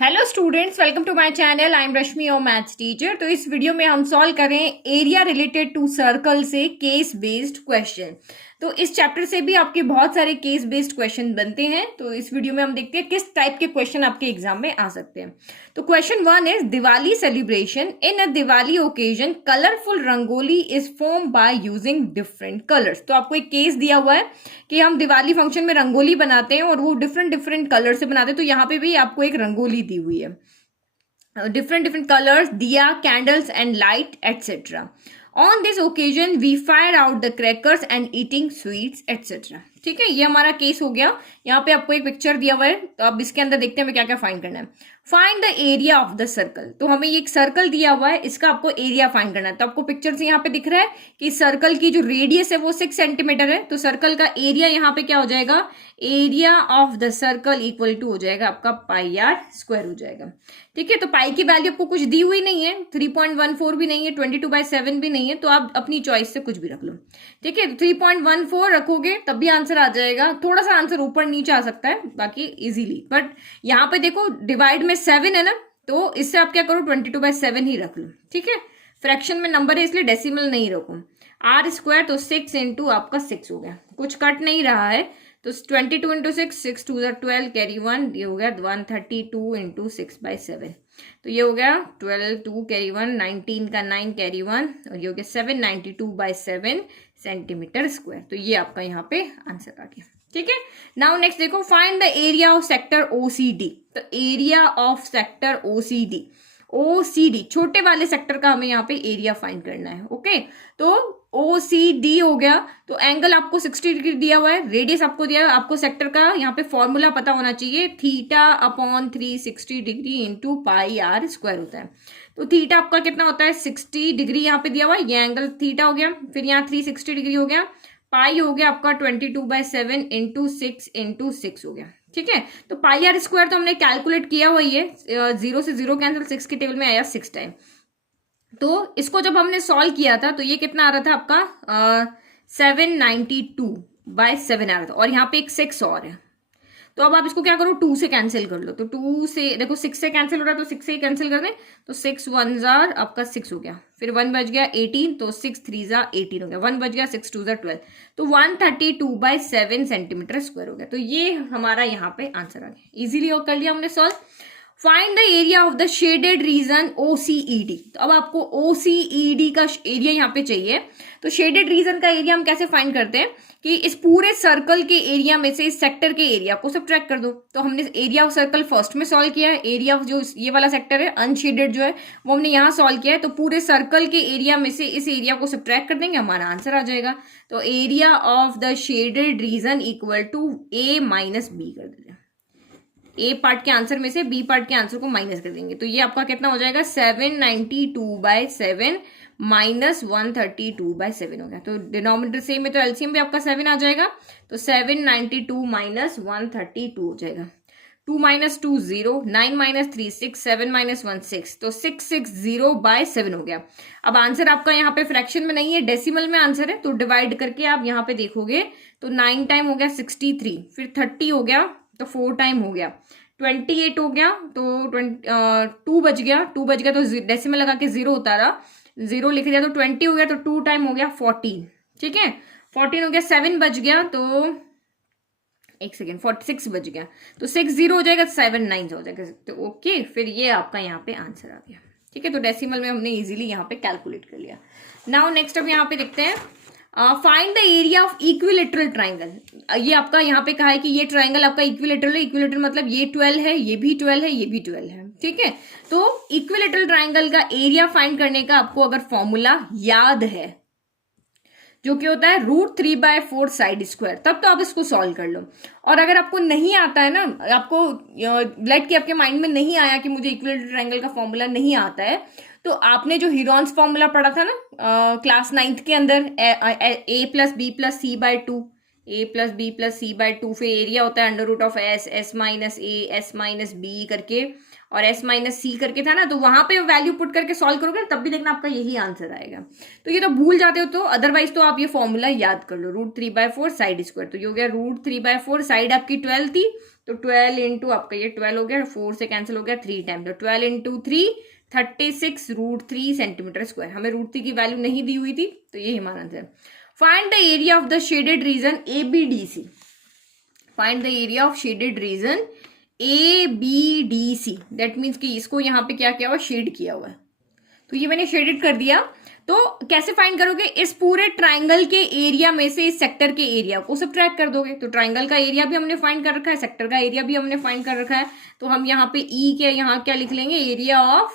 Hello students, welcome to my channel. I am Rashmi, your maths teacher. तो इस video में हम सॉल्व करें एरिया रिलेटेड टू सर्कल से केस बेस्ड क्वेश्चन। तो इस चैप्टर से भी आपके बहुत सारे केस बेस्ड क्वेश्चन बनते हैं। तो इस वीडियो में हम देखते हैं किस टाइप के क्वेश्चन आपके एग्जाम में आ सकते हैं। तो question 1 is Diwali celebration. In a Diwali occasion colourful rangoli is form by using different colours. तो आपको एक केस दिया हुआ है कि हम दिवाली फंक्शन में रंगोली बनाते हैं और वो डिफरेंट डिफरेंट कलर से बनाते हैं। तो यहाँ पे भी आपको एक रंगोली दी हुई है, different different colours, diya, candles and light etcetera. On this occasion we fire out the crackers and eating sweets etcetera. ठीक है, ये हमारा केस हो गया। यहाँ पे आपको एक पिक्चर दिया हुआ है, तो अब इसके अंदर देखते हैं हमें क्या क्या फाइंड करना है। Find the area of the circle. तो हमें ये एक सर्कल दिया हुआ है, इसका आपको एरिया फाइंड करना है। तो आपको पिक्चर से यहाँ पे दिख रहा है कि सर्कल की जो रेडियस है वो 6 सेंटीमीटर है। तो सर्कल का एरिया यहाँ पे क्या हो जाएगा, area of the circle equal to हो जाएगा आपका पाई आर स्क्वायर हो जाएगा। ठीक है, तो पाई की वैल्यू आपको कुछ दी हुई नहीं है, 3.14 भी नहीं है, 22/7 भी नहीं है, तो आप अपनी चॉइस से कुछ भी रख लो। ठीक है, तो 3.14 रखोगे तब भी आंसर आ जाएगा। थोड़ा सा आंसर ऊपर नीचे आ सकता है, बाकी इजीली। बट यहाँ पे देखो डिवाइड में 7 है ना, तो इससे आप क्या करो 22/7 ही रख लो। ठीक है, फ्रैक्शन में नंबर है इसलिए डेसिमल नहीं रखो। आर स्क्वायर तो 6 इंटू आपका 6 हो गया, कुछ कट नहीं रहा है। तो 22 इंटू 6 2 12 कैरी 1, ये हो गया 132 इंटू 6/7। तो ये हो गया 12 2 कैरी 1, 19 का 9 कैरी 1, और ये हो गया 792/7 सेंटीमीटर स्क्वायर। तो ये आपका यहाँ पे आंसर आ गया। ठीक है, नाउ नेक्स्ट देखो, find the area of sector OCD. तो area of sector OCD, OCD छोटे वाले सेक्टर का हमें यहाँ पे एरिया फाइंड करना है। ओके, तो ओसीडी हो गया। तो एंगल आपको 60 डिग्री दिया हुआ है, रेडियस आपको दिया है, आपको सेक्टर का यहाँ पे फॉर्मूला पता होना चाहिए, theta upon 360 degree into pi r square होता है। तो थीटा आपका कितना होता है 60 डिग्री यहाँ पे दिया हुआ है, ये एंगल थीटा हो गया। फिर यहाँ 360 डिग्री हो गया, पाई हो गया आपका 22/7 इंटू 6 हो गया। ठीक है, तो पाई आर स्क्वायर तो हमने कैलकुलेट किया हुआ ही है, 0 से 0 कैंसिल, 6 के टेबल में आया 6 टाइम। तो इसको जब हमने सॉल्व किया था तो ये कितना आ रहा था आपका 792/7 आ रहा था, और यहाँ पे एक 6 और है। तो अब आप इसको क्या करो, 2 से कैंसिल कर लो। तो 2 से देखो 6 से कैंसिल हो रहा है, तो 6 से ही कैंसिल कर दें। तो 6 1 जार आपका 6 हो गया, फिर 1 बच गया 18, तो 6 3 जा 18 हो गया, 1 बच गया 6 2 जा 12, तो 132/7 सेंटीमीटर स्क्वायर हो गया। तो ये हमारा यहाँ पे आंसर आ गया। इजीली कर लिया हमने solve. Find the area of the shaded region OCED. तो अब आपको ओसीईडी का एरिया यहाँ पे चाहिए। तो शेडेड रीजन का एरिया हम कैसे फाइंड करते हैं कि इस पूरे सर्कल के एरिया में से इस सेक्टर के एरिया को सब्ट्रैक्ट कर दो। तो हमने एरिया ऑफ सर्कल फर्स्ट में सॉल्व किया है, एरिया ऑफ जो ये वाला सेक्टर है अनशेडेड जो है वो हमने यहाँ सॉल्व किया है। तो पूरे सर्कल के एरिया में से इस एरिया को सब्ट्रैक्ट कर देंगे, हमारा आंसर आ जाएगा। तो area of the shaded region equal to A minus B कर देंगे। ए पार्ट के आंसर में से बी पार्ट के आंसर को माइनस कर देंगे। तो ये आपका कितना हो जाएगा 792/7 माइनस 132/7 हो गया। तो डिनोमिनेटर सेम है तो एलसीएम भी आपका 7 आ जाएगा। तो 792 माइनस 132 हो जाएगा। 2 माइनस 2 0, 9 माइनस 3 6, 7 माइनस 1 6, तो 660/7 हो गया। अब आंसर आपका यहाँ पे फ्रैक्शन में नहीं है, डेसिमल में आंसर है। तो डिवाइड करके आप यहाँ पे देखोगे तो 9 टाइम हो गया 63, फिर 30 हो गया तो 4 टाइम हो गया 28 हो गया, तो 2 बच गया, 2 बच गया तो डेसिमल लगा के 0 उतारा, 0 लिख दिया तो 20 हो गया, तो 2 टाइम हो गया 14। ठीक है, 14 हो गया, 7 बच गया, तो एक सेकेंड 46 बच गया, तो 6 0 हो जाएगा, 7 9 हो जाएगा। तो ओके, फिर ये आपका यहाँ पे आंसर आ गया। ठीक है, तो डेसिमल में हमने इजीली यहाँ पे कैलकुलेट कर लिया। नाउ नेक्स्ट अब यहाँ पे देखते हैं, find the area of equilateral triangle. ये आपका यहाँ पे कहा है कि ये ट्राइंगल आपका इक्विलेटरल है। इक्विलेटरल मतलब ये 12 है, ये भी 12 है, ये भी 12 है। ठीक है, तो इक्विलेटरल ट्राइंगल का एरिया फाइंड करने का आपको अगर फॉर्मूला याद है, जो कि होता है √3/4 साइड स्क्वायर, तब तो आप इसको सॉल्व कर लो। और अगर आपको नहीं आता है ना, आपको लाइक कि आपके माइंड में नहीं आया कि मुझे इक्विलेटरल ट्राइंगल का फॉर्मूला नहीं आता है, तो आपने जो हीरोन्स फॉर्मूला पढ़ा था ना क्लास 9th के अंदर, A + B + C/2, A plus B plus C by 2, फिर एरिया होता है under root of S, S minus A, S minus B करके, और एस माइनस सी करके था ना, तो वहां पे वैल्यू पुट करके सॉल्व करोगे तब भी देखना आपका यही आंसर आएगा। तो ये तो भूल जाते हो, तो अदरवाइज तो आप ये फॉर्मूला याद कर लो, √3/4 साइड स्क्वायर, तो ये हो गया √3/4, साइड आपकी 12 थी तो 12 इंटू आपका ये 12 हो गया, 4 से कैंसिल हो गया 3 टाइम, तो 12 इंटू 3 36 √3 सेंटीमीटर स्क्वायर। हमें √3 की वैल्यू नहीं दी हुई थी, तो ये हमारा answer. Find the area of the shaded reason ABDC। Find the area of shaded reason ABDC, that means कि इसको यहाँ पे क्या किया हुआ, शेड किया हुआ है, तो ये मैंने शेडेड कर दिया। तो कैसे फाइंड करोगे, इस पूरे ट्राइंगल के एरिया में से इस सेक्टर के एरिया को सब्ट्रैक्ट कर दोगे। तो ट्राइंगल का एरिया भी हमने फाइंड कर रखा है, सेक्टर का एरिया भी हमने फाइंड कर रखा है, तो हम यहाँ पे ई के यहाँ क्या लिख लेंगे, एरिया ऑफ,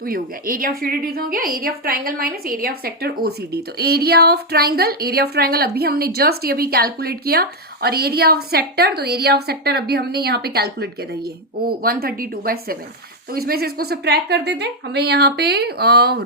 तो ये हो गया एरिया ऑफ शेडेड रीजन हो गया, area of triangle minus area of sector OCD। तो एरिया ऑफ ट्राइंगल अभी हमने जस्ट अभी कैलकुलेट किया, और एरिया ऑफ सेक्टर, तो एरिया ऑफ सेक्टर अभी हमने यहाँ पे कैलकुलेट किया था, ये 132/7। तो इसमें से इसको सब्ट्रैक्ट कर देते हैं, हमें यहाँ पे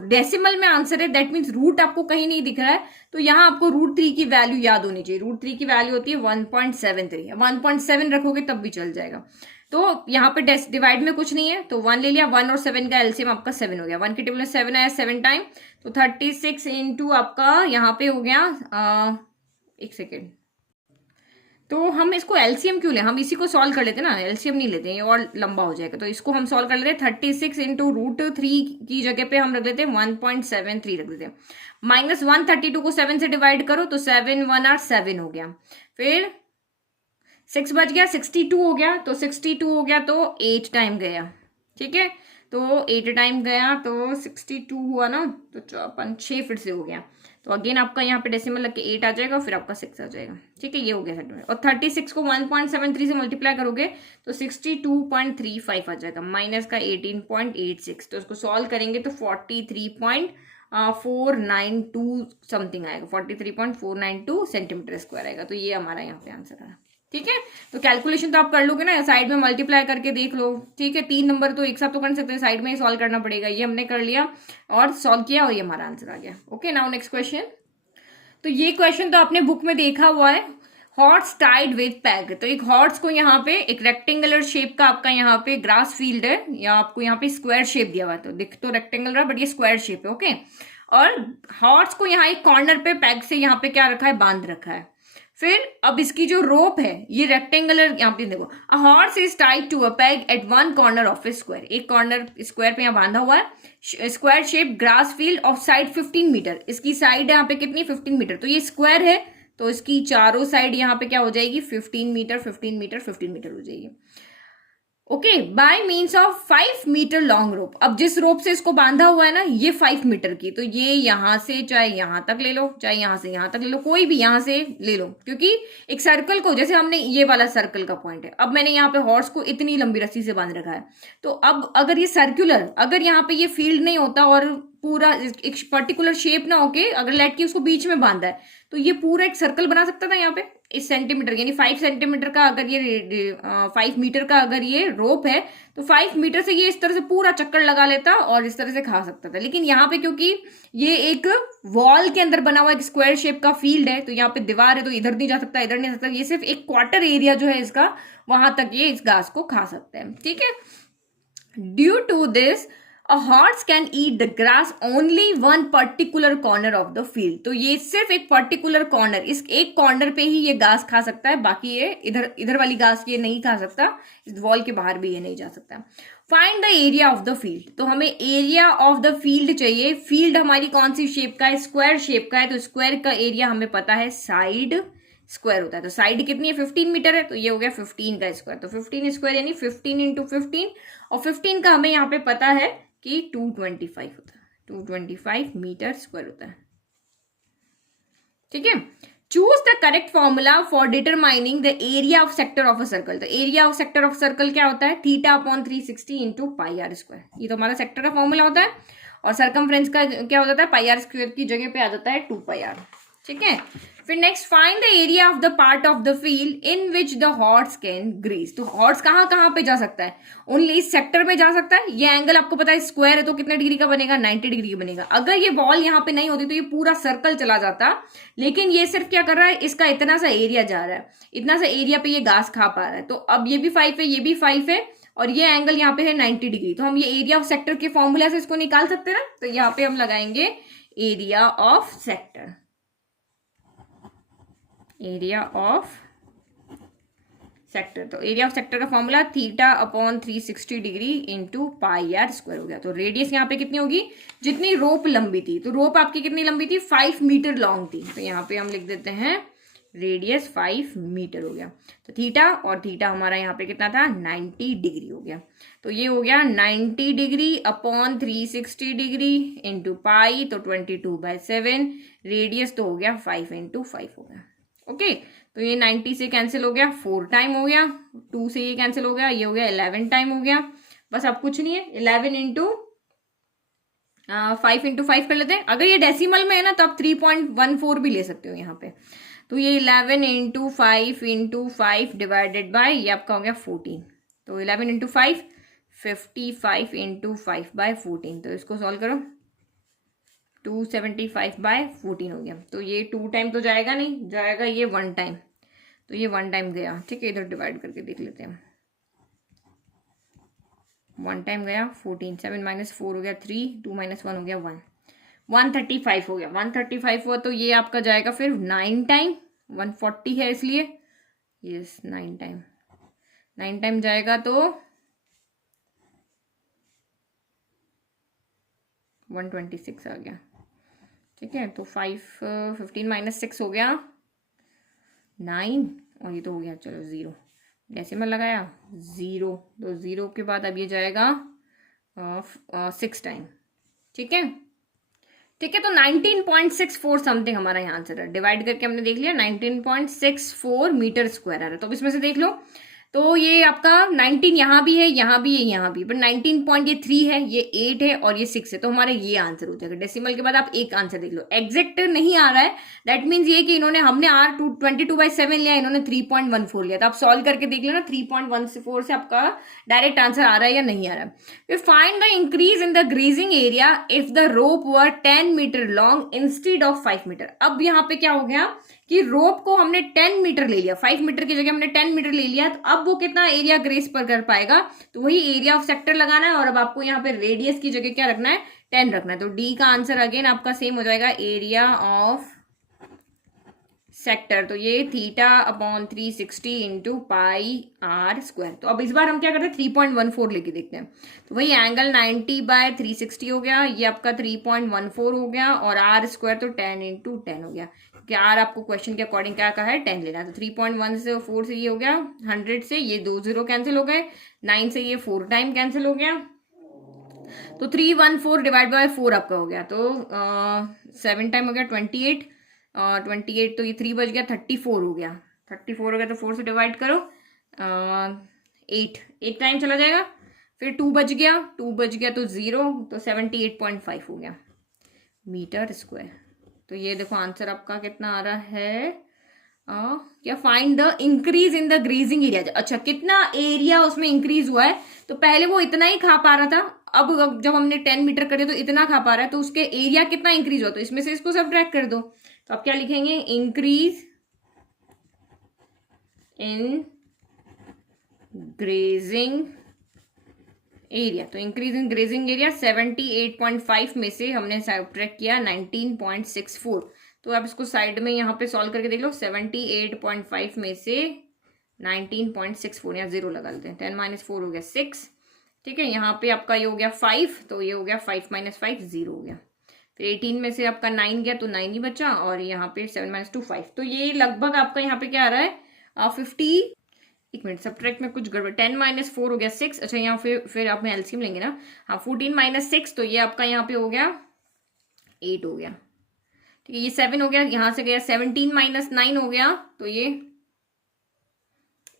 डेसिमल में आंसर है, दैट मीन्स रूट आपको कहीं नहीं दिख रहा है, तो यहाँ आपको √3 की वैल्यू याद होनी चाहिए। √3 की वैल्यू होती है 1.73, 1.7 रखोगे तब भी चल जाएगा। तो यहाँ पे डिवाइड में कुछ नहीं है, तो 1 ले लिया, 1 और 7 का एलसीएम आपका 7 हो गया, 1 के टेबल में 7 आया 7 टाइम, तो 36 इंटू आपका यहाँ पे हो गया, एक सेकेंड, तो हम इसको एलसीएम क्यों लें, हम इसी को सॉल्व कर लेते हैं ना, एलसीएम नहीं लेते हैं, ये और लंबा हो जाएगा, तो इसको हम सॉल्व कर लेते हैं। 36 इंटू √3 की जगह पे हम रख लेते हैं 1.73 रख देते हैं, माइनस 132 को 7 से डिवाइड करो, तो 7 1 और 7 हो गया, फिर 6 बच गया, 62 हो गया, तो 62 हो गया तो 8 टाइम गया, ठीक है, तो 8 टाइम गया तो 62 हुआ ना, तो 6 फिर से हो गया, तो अगेन आपका यहाँ पे डेसिमल लग के 8 आ जाएगा, फिर आपका 6 आ जाएगा, ठीक है, ये हो गया सेंटीमीटर। और 36 को 1.73 से मल्टीप्लाई करोगे तो 62.35 आ जाएगा, माइनस का 18.86, तो इसको सॉल्व करेंगे तो 43.492 समथिंग आएगा, 43.492 सेंटीमीटर स्क्वायर आएगा, तो ये हमारा यहाँ पे आंसर आया, ठीक है। तो कैलकुलेशन तो आप कर लोगे ना, साइड में मल्टीप्लाई करके देख लो, ठीक है, 3 नंबर तो एक साथ तो कर सकते हैं, साइड में ही सॉल्व करना पड़ेगा, ये हमने कर लिया और सॉल्व किया, और ये हमारा आंसर आ गया। Okay, now next question. तो ये क्वेश्चन तो आपने बुक में देखा हुआ है, हॉर्स टाइड विद पैग। तो एक हॉर्स को यहाँ पे एक रेक्टेंगुलर शेप का आपका यहाँ पे ग्रास फील्ड है, या आपको यहाँ पे स्क्वायर शेप दिया हुआ है, तो दिख तो रेक्टेंगल रहा बट ये स्क्वायर शेप है, ओके। और हॉर्स को यहाँ एक कॉर्नर पे पैग से यहाँ पे क्या रखा है, बांध रखा है। फिर अब इसकी जो रोप है, ये रेक्टेंगुलर, यहाँ पे देखो, a horse is tied to a peg at one corner of a square. एक कॉर्नर स्क्वायर पे यहाँ बांधा हुआ है, square shape grass field of side 15 metre. इसकी साइड यहाँ पे कितनी, 15 मीटर, तो ये स्क्वायर है, तो इसकी चारों साइड यहाँ पे क्या हो जाएगी, 15 मीटर 15 मीटर 15 मीटर हो जाएगी, okay, by means of 5 metre long rope. अब जिस रोप से इसको बांधा हुआ है ना, ये 5 मीटर की, तो ये यहां से चाहे यहां तक ले लो, चाहे यहां से यहां तक ले लो, कोई भी यहां से ले लो, क्योंकि एक सर्कल को, जैसे हमने ये वाला सर्कल का पॉइंट है, अब मैंने यहाँ पे हॉर्स को इतनी लंबी रस्सी से बांध रखा है, तो अब अगर ये सर्कुलर, अगर यहाँ पे ये फील्ड नहीं होता और पूरा एक पर्टिकुलर शेप ना होके अगर लेट के उसको बीच में बांधा है, तो ये पूरा एक सर्कल बना सकता था यहाँ पे इस सेंटीमीटर, यानी 5 सेंटीमीटर का अगर ये 5 मीटर का अगर ये रोप है, तो 5 मीटर से ये इस तरह से पूरा चक्कर लगा लेता और इस तरह से खा सकता था। लेकिन यहाँ पे क्योंकि ये एक वॉल के अंदर बना हुआ एक स्क्वायर शेप का फील्ड है, तो यहाँ पे दीवार है, तो इधर नहीं जा सकता, इधर नहीं जा सकता, ये सिर्फ एक क्वार्टर एरिया जो है इसका, वहां तक ये इस घास को खा सकता है, ठीक है। Due to this A horse can eat the grass only one particular corner of the field। तो ये सिर्फ एक पर्टिकुलर कॉर्नर, इस एक कॉर्नर पे ही ये घास खा सकता है, बाकी ये इधर वाली घास ये नहीं खा सकता, इस वॉल के बाहर भी ये नहीं जा सकता। Find the area of the field. तो हमें एरिया ऑफ द फील्ड चाहिए। फील्ड हमारी कौन सी शेप का है, स्क्वायर शेप का है, तो स्क्वायर का एरिया हमें पता है साइड स्क्वायर होता है, तो साइड कितनी है, 15 मीटर है, तो ये हो गया 15 का स्क्वायर, तो 15 स्क्वायर यानी 15 इंटू 15, और 15 का हमें यहाँ पे पता है कि 225 होता है, 225 मीटर स्क्वायर होता है, ठीक है। Choose the correct formula for determining the area of sector of a circle. तो area of sector of circle क्या होता है, θ/360 इंटू πr स्क्वायर, ये तो हमारा सेक्टर का फॉर्मूला होता है। और सर्कमफ्रेंस का क्या हो जाता है, πr स्क्वायर की जगह पे आ जाता है 2πr, ठीक है। फिर next, find the area of the part of the field in which the horse can graze. तो हॉर्स कहाँ कहाँ पे जा सकता है? ओनली इस सेक्टर में जा सकता है। ये एंगल आपको पता है स्क्वायर है तो कितने डिग्री का बनेगा? 90 डिग्री का बनेगा। अगर ये बॉल यहाँ पे नहीं होती तो ये पूरा सर्कल चला जाता, लेकिन ये सिर्फ क्या कर रहा है, इसका इतना सा एरिया जा रहा है, इतना सा एरिया पे ये घास खा पा रहा है। तो अब ये भी 5 है, ये भी 5 है, और ये एंगल यहाँ पे है 90 डिग्री। तो हम ये एरिया ऑफ सेक्टर के फॉर्मूला से इसको निकाल सकते हैं ना। तो यहाँ पे हम लगाएंगे area of sector, area of sector. तो एरिया ऑफ सेक्टर का formula theta upon 360 degree into pi r square हो गया। तो रेडियस यहाँ पे कितनी होगी? जितनी रोप लंबी थी, तो रोप आपकी कितनी लंबी थी? 5 मीटर लॉन्ग थी। तो यहाँ पे हम लिख देते हैं रेडियस 5 मीटर हो गया। तो थीटा और थीटा हमारा यहाँ पे कितना था? 90 डिग्री हो गया। तो ये हो गया 90 डिग्री अपॉन 360 डिग्री इंटू पाई, तो 22/7। रेडियस तो हो गया 5 इंटू 5 हो गया। ओके, तो ये 90 से कैंसिल हो गया, 4 टाइम हो गया, 2 से ये कैंसिल हो गया, ये हो गया 11 टाइम हो गया। बस अब कुछ नहीं है, 11 इंटू 5 इंटू 5 कर लेते हैं। अगर ये डेसिमल में है ना तो आप 3.14 भी ले सकते हो यहाँ पे। तो ये 11 इंटू 5 डिवाइडेड बाय, ये आपका हो गया 14। तो 11 इंटू 5 55 इंटू 5/14। तो इसको सॉल्व करो, 275/14 हो गया। तो ये 2 टाइम तो जाएगा नहीं, जाएगा ये 1 टाइम। तो ये 1 टाइम गया। ठीक है, इधर डिवाइड करके देख लेते हैं। 1 टाइम गया 14, 7 - 4 हो गया 3, 2 - 1 हो गया 1, 135 हो गया। 135 हुआ तो ये आपका जाएगा फिर 9 टाइम, 140 है इसलिए, यस 9 टाइम, 9 टाइम जाएगा तो 126 आ गया। ठीक है, तो 15 - 6 हो गया 9, और ये तो हो गया चलो 0, डेसिमल लगाया 0। तो 0 के बाद अब ये जाएगा 6 टाइम। ठीक है, ठीक है। तो 19.64 समथिंग हमारा यहाँ आंसर है। डिवाइड करके हमने देख लिया 19.64 मीटर स्क्वायर आ रहा है। तो अब इसमें से देख लो, तो ये आपका 19 यहाँ भी है, यहाँ भी है, यहाँ भी, बट 19.3 है, ये 8 है और ये 6 है। तो हमारा ये आंसर हो जाएगा। डेसिमल के बाद आप एक आंसर देख लो, एग्जैक्ट नहीं आ रहा है, दैट मीन्स ये कि हमने R 22/7 लिया, इन्होंने 3.14 लिया। तो आप सॉल्व करके देख लेना 3.14 से आपका डायरेक्ट आंसर आ रहा है या नहीं आ रहा है। फिर find the increase in the grazing area if the rope were 10 metre long instead of 5 metre. अब यहाँ पे क्या हो गया कि रोप को हमने 10 मीटर ले लिया, 5 मीटर की जगह हमने 10 मीटर ले लिया। तो अब वो कितना एरिया ग्रेस पर कर पाएगा? तो वही एरिया ऑफ सेक्टर लगाना है, और अब आपको यहाँ पे रेडियस की जगह क्या रखना है? 10 रखना है। तो डी का आंसर अगेन आपका सेम हो जाएगा, एरिया ऑफ सेक्टर। तो ये theta upon 360 into pi r square. तो अब इस बार हम क्या करते हैं? 3.14 लेके देखते हैं। तो वही एंगल 90/360 हो गया, ये आपका 3.14 हो गया, और आर स्क्वायर तो 10 इंटू 10 हो गया, क्योंकि आर आपको क्वेश्चन के अकॉर्डिंग क्या कहा है? 10 लेना है। तो 3.1 से 4 से ये हो गया 100 से, ये 2 0 कैंसिल हो गए, 9 से ये 4 टाइम कैंसिल हो गया। तो 314 डिवाइड बाय 4 आपका हो गया, तो 7 टाइम हो गया 28, 28 तो ये 3 बच गया, 34 हो गया, 34 हो गया। तो 4 से डिवाइड करो, 8 एक टाइम चला जाएगा, फिर 2 बच गया, 2 बच गया तो 0, तो 78.5 हो गया मीटर स्क्वायर। तो ये देखो आंसर आपका कितना आ रहा है, क्या find the increase in the grazing area. अच्छा, कितना एरिया उसमें इंक्रीज हुआ है? तो पहले वो इतना ही खा पा रहा था, अब जब हमने 10 मीटर करे तो इतना खा पा रहा है, तो उसके एरिया कितना इंक्रीज हुआ? तो इसमें से इसको सब्ट्रैक्ट कर दो। तो आप क्या लिखेंगे? Increase in grazing area. तो इंक्रीज इन ग्रेजिंग एरिया 78.5 में से हमने सब्ट्रैक्ट किया 19.64। तो आप इसको साइड में यहाँ पे सॉल्व करके देख लो, 78.5 में से 19.64, यहाँ 0 लगा लेते हैं, 10 - 4 हो गया 6। ठीक है, यहाँ पे आपका ये हो गया 5, तो ये हो गया 5 - 5 0 हो गया। फिर 18 में से आपका 9 गया तो 9 ही बचा, और यहाँ पे 7 - 2 5। तो ये लगभग आपका यहाँ पे क्या आ रहा है? 50, एक मिनट, सब्ट्रैक्ट में कुछ गड़बड़, 10 - 4 हो गया 6। अच्छा, यहाँ फिर आप में एलसीएम लेंगे ना, हाँ 14 - 6, तो ये आपका यहाँ पे हो गया 8 हो गया। ठीक है, ये 7 हो गया, यहाँ से गया 17 - 9 हो गया, तो ये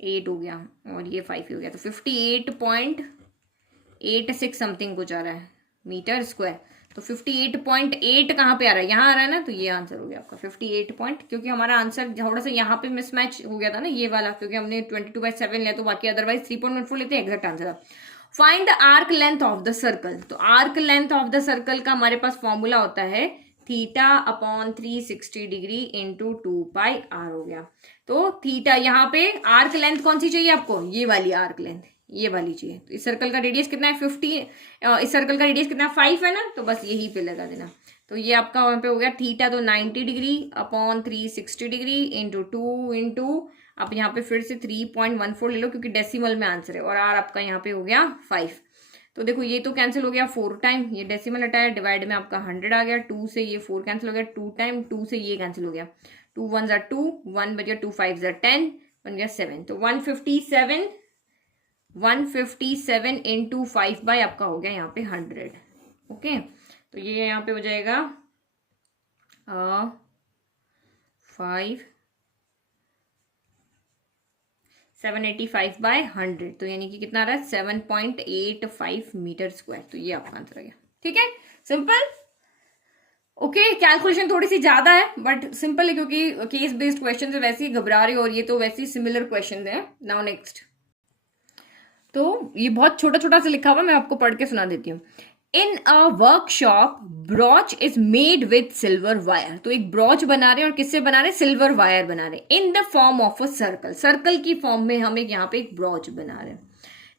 8 हो गया, और ये 5 हो गया। तो 58.86 समथिंग कुछ आ रहा है मीटर स्क्वायर। तो 58.8 कहाँ पे आ रहा है, यहाँ आ रहा है ना, तो ये आंसर हो गया आपका 58 पॉइंट, क्योंकि हमारा आंसर थोड़ा सा यहाँ पे मिसमैच हो गया था ना ये वाला, क्योंकि हमने 22/7 लिया, तो बाकी अदरवाइज 3.14 लेते हैं exact answer. Find the arc length of the circle. तो arc length of the circle का हमारे पास फॉर्मूला होता है theta upon 360 degree into 2πr हो गया। तो थीटा यहाँ पे आर्क लेंथ कौन सी चाहिए आपको, ये वाली आर्क लेंथ, ये वाली चाहिए। तो इस सर्कल का रेडियस कितना है 50, इस सर्कल का रेडियस कितना 5 है ना, तो बस यही पे लगा देना। तो ये आपका वहां पे हो गया थीटा, तो 90 degree upon 360 degree into 2 into आप यहाँ पे फिर से 3.14 ले लो, क्योंकि डेसिमल में आंसर है, और आर आपका यहाँ पे हो गया 5। तो देखो ये तो कैंसिल हो गया 4 टाइम, ये डेसिमल हटाया, डिवाइड में आपका 100 आ गया, 2 से ये 4 कैंसिल हो गया, 2 टाइम 2 से ये कैंसिल हो गया, 2 1 ज़ा 2, 1 बच गया, 2 5 ज़ा 10, बन गया 7। तो 157 इंटू 5 बाय आपका हो गया यहाँ पे 100। ओके, तो ये यहाँ पे हो जाएगा 785 बाय 100, तो यानी कि कितना आ रहा है 7.85 मीटर स्क्वायर। तो ये आपका आंसर आ गया। ठीक है, सिंपल। ओके, कैलकुलेशन थोड़ी सी ज्यादा है बट सिंपल है, क्योंकि केस बेस्ड क्वेश्चन है, वैसे ही घबरा रहे हो, और ये तो वैसे ही सिमिलर क्वेश्चन है। नाउ नेक्स्ट, तो ये बहुत छोटा छोटा सा लिखा हुआ, मैं आपको पढ़ के सुना देती हूँ। In a workshop brooch is made with silver wire. तो एक ब्रॉच बना रहे हैं, और किससे बना रहे हैं, सिल्वर वायर बना रहे हैं, in the form of a circle, circle की फॉर्म में हम एक यहाँ पे एक ब्रॉच बना रहे हैं,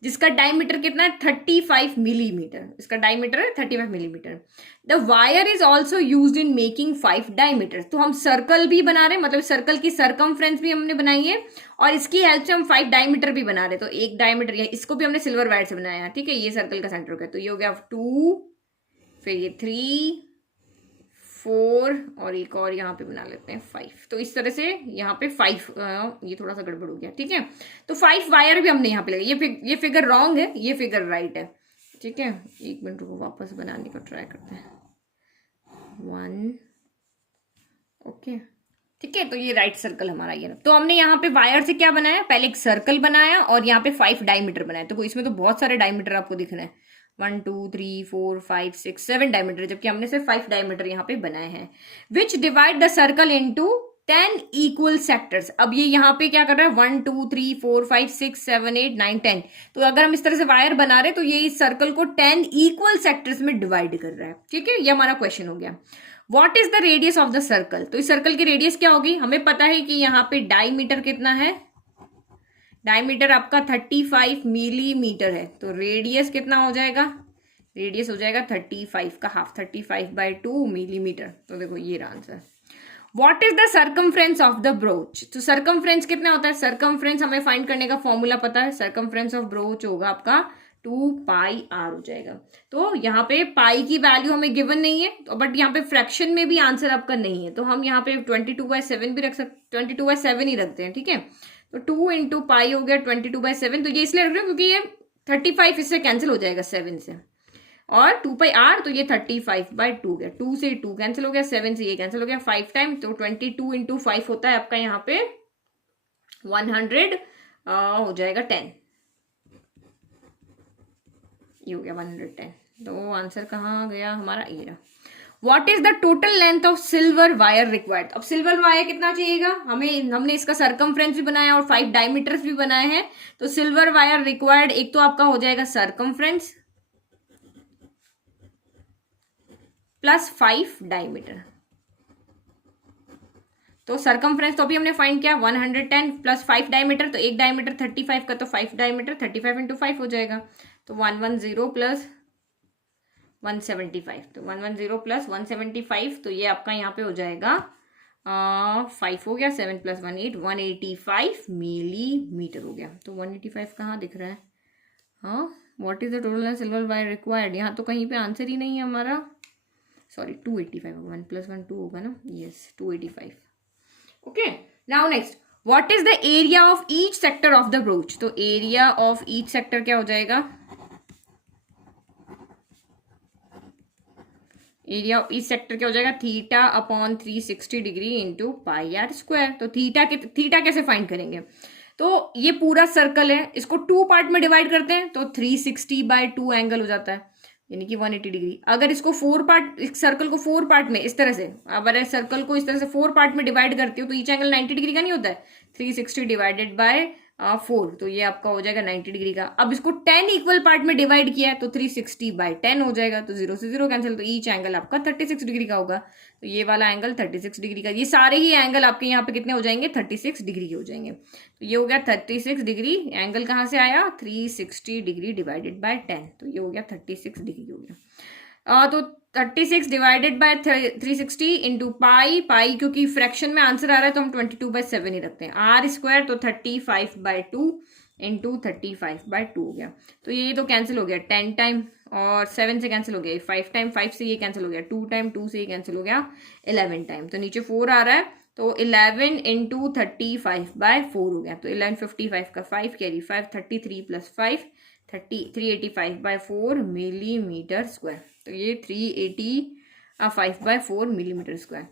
जिसका डायमीटर कितना है 35 मिलीमीटर, इसका डायमीटर है 35 millimetre. The wire is also use in making 5 diameter. तो हम सर्कल भी बना रहे हैं, मतलब सर्कल की सरकमफ्रेंस भी हमने बनाई है, और इसकी हेल्प से हम 5 डायमीटर भी बना रहे हैं। तो एक डायमीटर, इसको भी हमने सिल्वर वायर से बनाया है। ठीक है, ये सर्कल का सेंटर हो गया, तो ये हो गया 2, फिर ये 3 4, और एक और यहाँ पे बना लेते हैं 5। तो इस तरह से यहाँ पे 5, ये थोड़ा सा गड़बड़ हो गया। ठीक है, तो 5 वायर भी हमने यहाँ पे लगा। ये फिगर रॉन्ग है, ये फिगर राइट है। ठीक है, एक मिनट को वापस बनाने का ट्राई करते हैं। 1, ओके, ठीक है, तो ये राइट सर्कल हमारा ये। तो हमने यहाँ पे वायर से क्या बनाया, पहले एक सर्कल बनाया और यहाँ पे 5 डायमीटर बनाया। तो इसमें तो बहुत सारे डायमीटर आपको दिख रहे हैं, 1 2 3 4 5 6 7 डायमीटर, जबकि हमने सिर्फ 5 डायमीटर यहाँ पे बनाए हैं। विच divide the circle into 10 equal sectors. अब ये यहाँ पे क्या कर रहा है, 1 2 3 4 5 6 7 8 9 10। तो अगर हम इस तरह से वायर बना रहे हैं, तो ये इस सर्कल को 10 इक्वल सेक्टर्स में डिवाइड कर रहा है। ठीक है, ये हमारा क्वेश्चन हो गया। What is the radius of the circle. तो इस सर्कल की रेडियस क्या होगी, हमें पता है कि यहाँ पे डायमीटर कितना है, डायमीटर आपका 35 मिलीमीटर है। तो रेडियस कितना हो जाएगा, रेडियस हो जाएगा 35 का हाफ, 35/2 मिलीमीटर। तो देखो ये रहा answer. What is the circumference of the broach. तो सर्कमफ्रेंस कितना होता है, सर्कमफ्रेंस हमें फाइंड करने का फॉर्मूला पता है, सर्कमफ्रेंस ऑफ ब्रोच होगा आपका 2πr हो जाएगा। तो यहाँ पे पाई की वैल्यू हमें गिवन नहीं है, तो बट यहाँ पे फ्रैक्शन में भी आंसर आपका नहीं है, तो हम यहाँ पे 22/7 भी रख सकते, 22/7 ही रखते हैं। ठीक है, तो 2 इंटू पाई हो गया 22/7। तो ये इसलिए रख रहे हैं क्योंकि ये 35 इससे कैंसिल हो जाएगा 7 से, और 2πr, तो ये 35/2 गया, 2 से 2 कैंसिल हो गया, 7 से ये कैंसिल हो गया 5 टाइम, तो 22 इंटू 5 होता है आपका यहाँ पे 100, हो जाएगा 10, ये हो गया 110। तो आंसर कहाँ गया हमारा, ये रहा। What is the total length of silver wire required. अब सिल्वर वायर कितना चाहिएगा हमें, हमने इसका सरकमफ्रेंस भी बनाया और 5 डायमीटर्स भी बनाए हैं। तो सिल्वर वायर रिक्वायर्ड, एक तो आपका हो जाएगा सरकमफ्रेंस प्लस 5 डायमीटर। तो सरकमफ्रेंस तो अभी हमने फाइंड किया 110 प्लस 5 डायमीटर, तो एक डायमीटर 35 का, तो 5 डायमीटर 35 इंटू 5 हो जाएगा। तो 110 प्लस 175, तो 110 प्लस 175, तो ये आपका यहाँ पे हो जाएगा 5 हो गया, 7 प्लस 1 8, 185 मिलीमीटर हो गया। तो 185 कहाँ दिख रहा है, हाँ, what is the total silver wire required, यहाँ तो कहीं पे आंसर ही नहीं है हमारा, सॉरी 285 होगा, 1 प्लस 1 2 होगा ना, yes 285। Okay, now next, what is the area of each sector of the broach. तो एरिया ऑफ ईच सेक्टर क्या हो जाएगा, एरिया ऑफ ईच सेक्टर क्या हो जाएगा, theta upon 360 degree into pi r square. तो थीटा कैसे फाइंड करेंगे, तो ये पूरा सर्कल है, इसको 2 पार्ट में डिवाइड करते हैं, तो 360/2 एंगल हो जाता है। यानी कि 180 डिग्री। अगर इसको 4 पार्ट, इस सर्कल को 4 पार्ट में इस तरह से, अगर सर्कल को इस तरह से 4 पार्ट में डिवाइड करती हो तो ईच एंगल 90 डिग्री का नहीं होता है, 360 डिवाइडेड बाय 4, तो ये आपका हो जाएगा 90 डिग्री का। अब इसको 10 इक्वल पार्ट में डिवाइड किया है तो 360 बाय 10 हो जाएगा, तो 0 से 0 कैंसिल, तो ईच एंगल आपका 36 डिग्री का होगा। तो ये वाला एंगल 36 डिग्री का, ये सारे ही एंगल आपके यहाँ पे कितने हो जाएंगे, 36 डिग्री के हो जाएंगे। तो ये हो गया 36 डिग्री। एंगल कहाँ से आया, 360 डिग्री डिवाइडेड बाय 10, तो ये हो गया 36 डिग्री हो गया। तो 36 डिवाइडेड बाय 360 इंटू पाई, पाई क्योंकि फ्रैक्शन में आंसर आ रहा है तो हम 22/7 ही रखते हैं। आर स्क्वायर तो 35/2 इंटू 35/2 हो गया। तो ये तो कैंसिल हो गया 10 टाइम, और 7 से कैंसिल हो गया 5 टाइम, 5 से ये कैंसिल हो गया 2 टाइम, 2 से ये कैंसिल हो गया 11 टाइम। तो नीचे 4 आ रहा है, तो 11 इंटू 35/4 हो गया। तो 1155 का 5 कैरी 5, 33 प्लस 5 385/4 मिलीमीटर स्क्वायर। तो ये 385/4 millimetre square.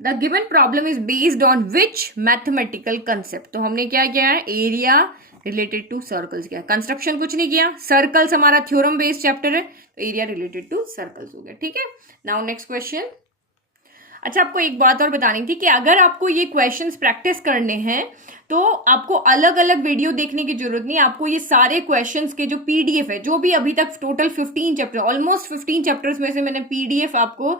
The given problem is based on which mathematical concept. तो हमने क्या किया है, एरिया रिलेटेड टू सर्कल्स किया, कंस्ट्रक्शन कुछ नहीं किया। सर्कल्स हमारा थ्योरम बेस्ड चैप्टर है, तो एरिया रिलेटेड टू सर्कल्स हो गया। ठीक है, नाउ नेक्स्ट क्वेश्चन। अच्छा, आपको एक बात और बतानी थी कि अगर आपको ये क्वेश्चंस प्रैक्टिस करने हैं तो आपको अलग अलग वीडियो देखने की जरूरत नहीं, आपको ये सारे क्वेश्चंस के जो पीडीएफ है, जो भी अभी तक टोटल 15 चैप्टर, ऑलमोस्ट 15 चैप्टर्स में से मैंने पीडीएफ आपको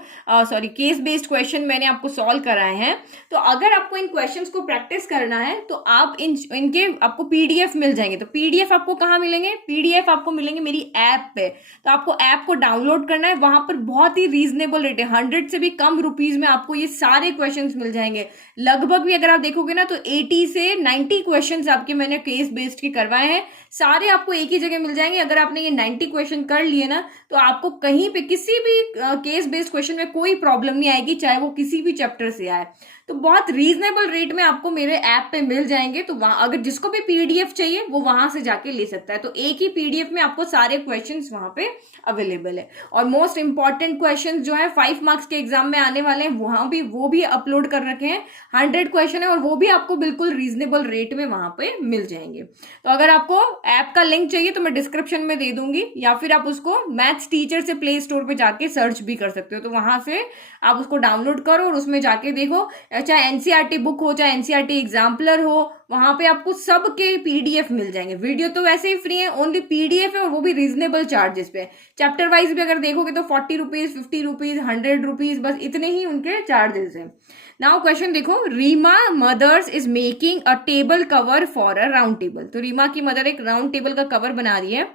केस बेस्ड क्वेश्चन मैंने आपको सॉल्व कराए हैं। तो अगर आपको इन क्वेश्चंस को प्रैक्टिस करना है तो आप इनके आपको पीडीएफ मिल जाएंगे। तो पीडीएफ आपको कहाँ मिलेंगे, पीडीएफ आपको मिलेंगे मेरी ऐप पे। तो आपको ऐप को डाउनलोड करना है, वहां पर बहुत ही रीजनेबल रेट है, 100 से भी कम रुपीज में आपको ये सारे क्वेश्चंस मिल जाएंगे। लगभग भी अगर आप देखोगे ना तो 80 से 90 क्वेश्चंस आपके मैंने केस बेस्ड के करवाए हैं, सारे आपको एक ही जगह मिल जाएंगे। अगर आपने ये 90 क्वेश्चन कर लिए ना तो आपको कहीं पे किसी भी केस बेस्ड क्वेश्चन में कोई प्रॉब्लम नहीं आएगी, चाहे वो किसी भी चैप्टर से आए। तो बहुत रीजनेबल रेट में आपको मेरे ऐप पे मिल जाएंगे। तो वहां अगर जिसको भी पीडीएफ चाहिए वो वहां से जाके ले सकता है। तो एक ही पीडीएफ में आपको सारे क्वेश्चंस वहां पे अवेलेबल है। और मोस्ट इंपॉर्टेंट क्वेश्चंस जो है 5 मार्क्स के एग्जाम में आने वाले हैं, वहां भी वो भी अपलोड कर रखे हैं। 100 क्वेश्चन है और वो भी आपको बिल्कुल रीजनेबल रेट में वहां पे मिल जाएंगे। तो अगर आपको ऐप का लिंक चाहिए तो मैं डिस्क्रिप्शन में दे दूंगी, या फिर आप उसको मैथ्स टीचर से प्ले स्टोर पे जाके सर्च भी कर सकते हो। तो वहां से आप उसको डाउनलोड करो और उसमें जाके देखो, चाहे एनसीईआरटी बुक हो, चाहे एनसीईआरटी एग्जाम्पलर हो, वहां पे आपको सबके पीडीएफ मिल जाएंगे। वीडियो तो वैसे ही फ्री है, ओनली पीडीएफ है, और वो भी रीजनेबल चार्जेस पे। चैप्टर वाइज भी अगर देखोगे तो 40 रुपीज, 50 रुपीज, 100 रुपीज, बस इतने ही उनके चार्जेस हैं। नाउ क्वेश्चन देखो, Reema mother's is making a table cover for a round table. तो रीमा की मदर एक राउंड टेबल का कवर बना रही है।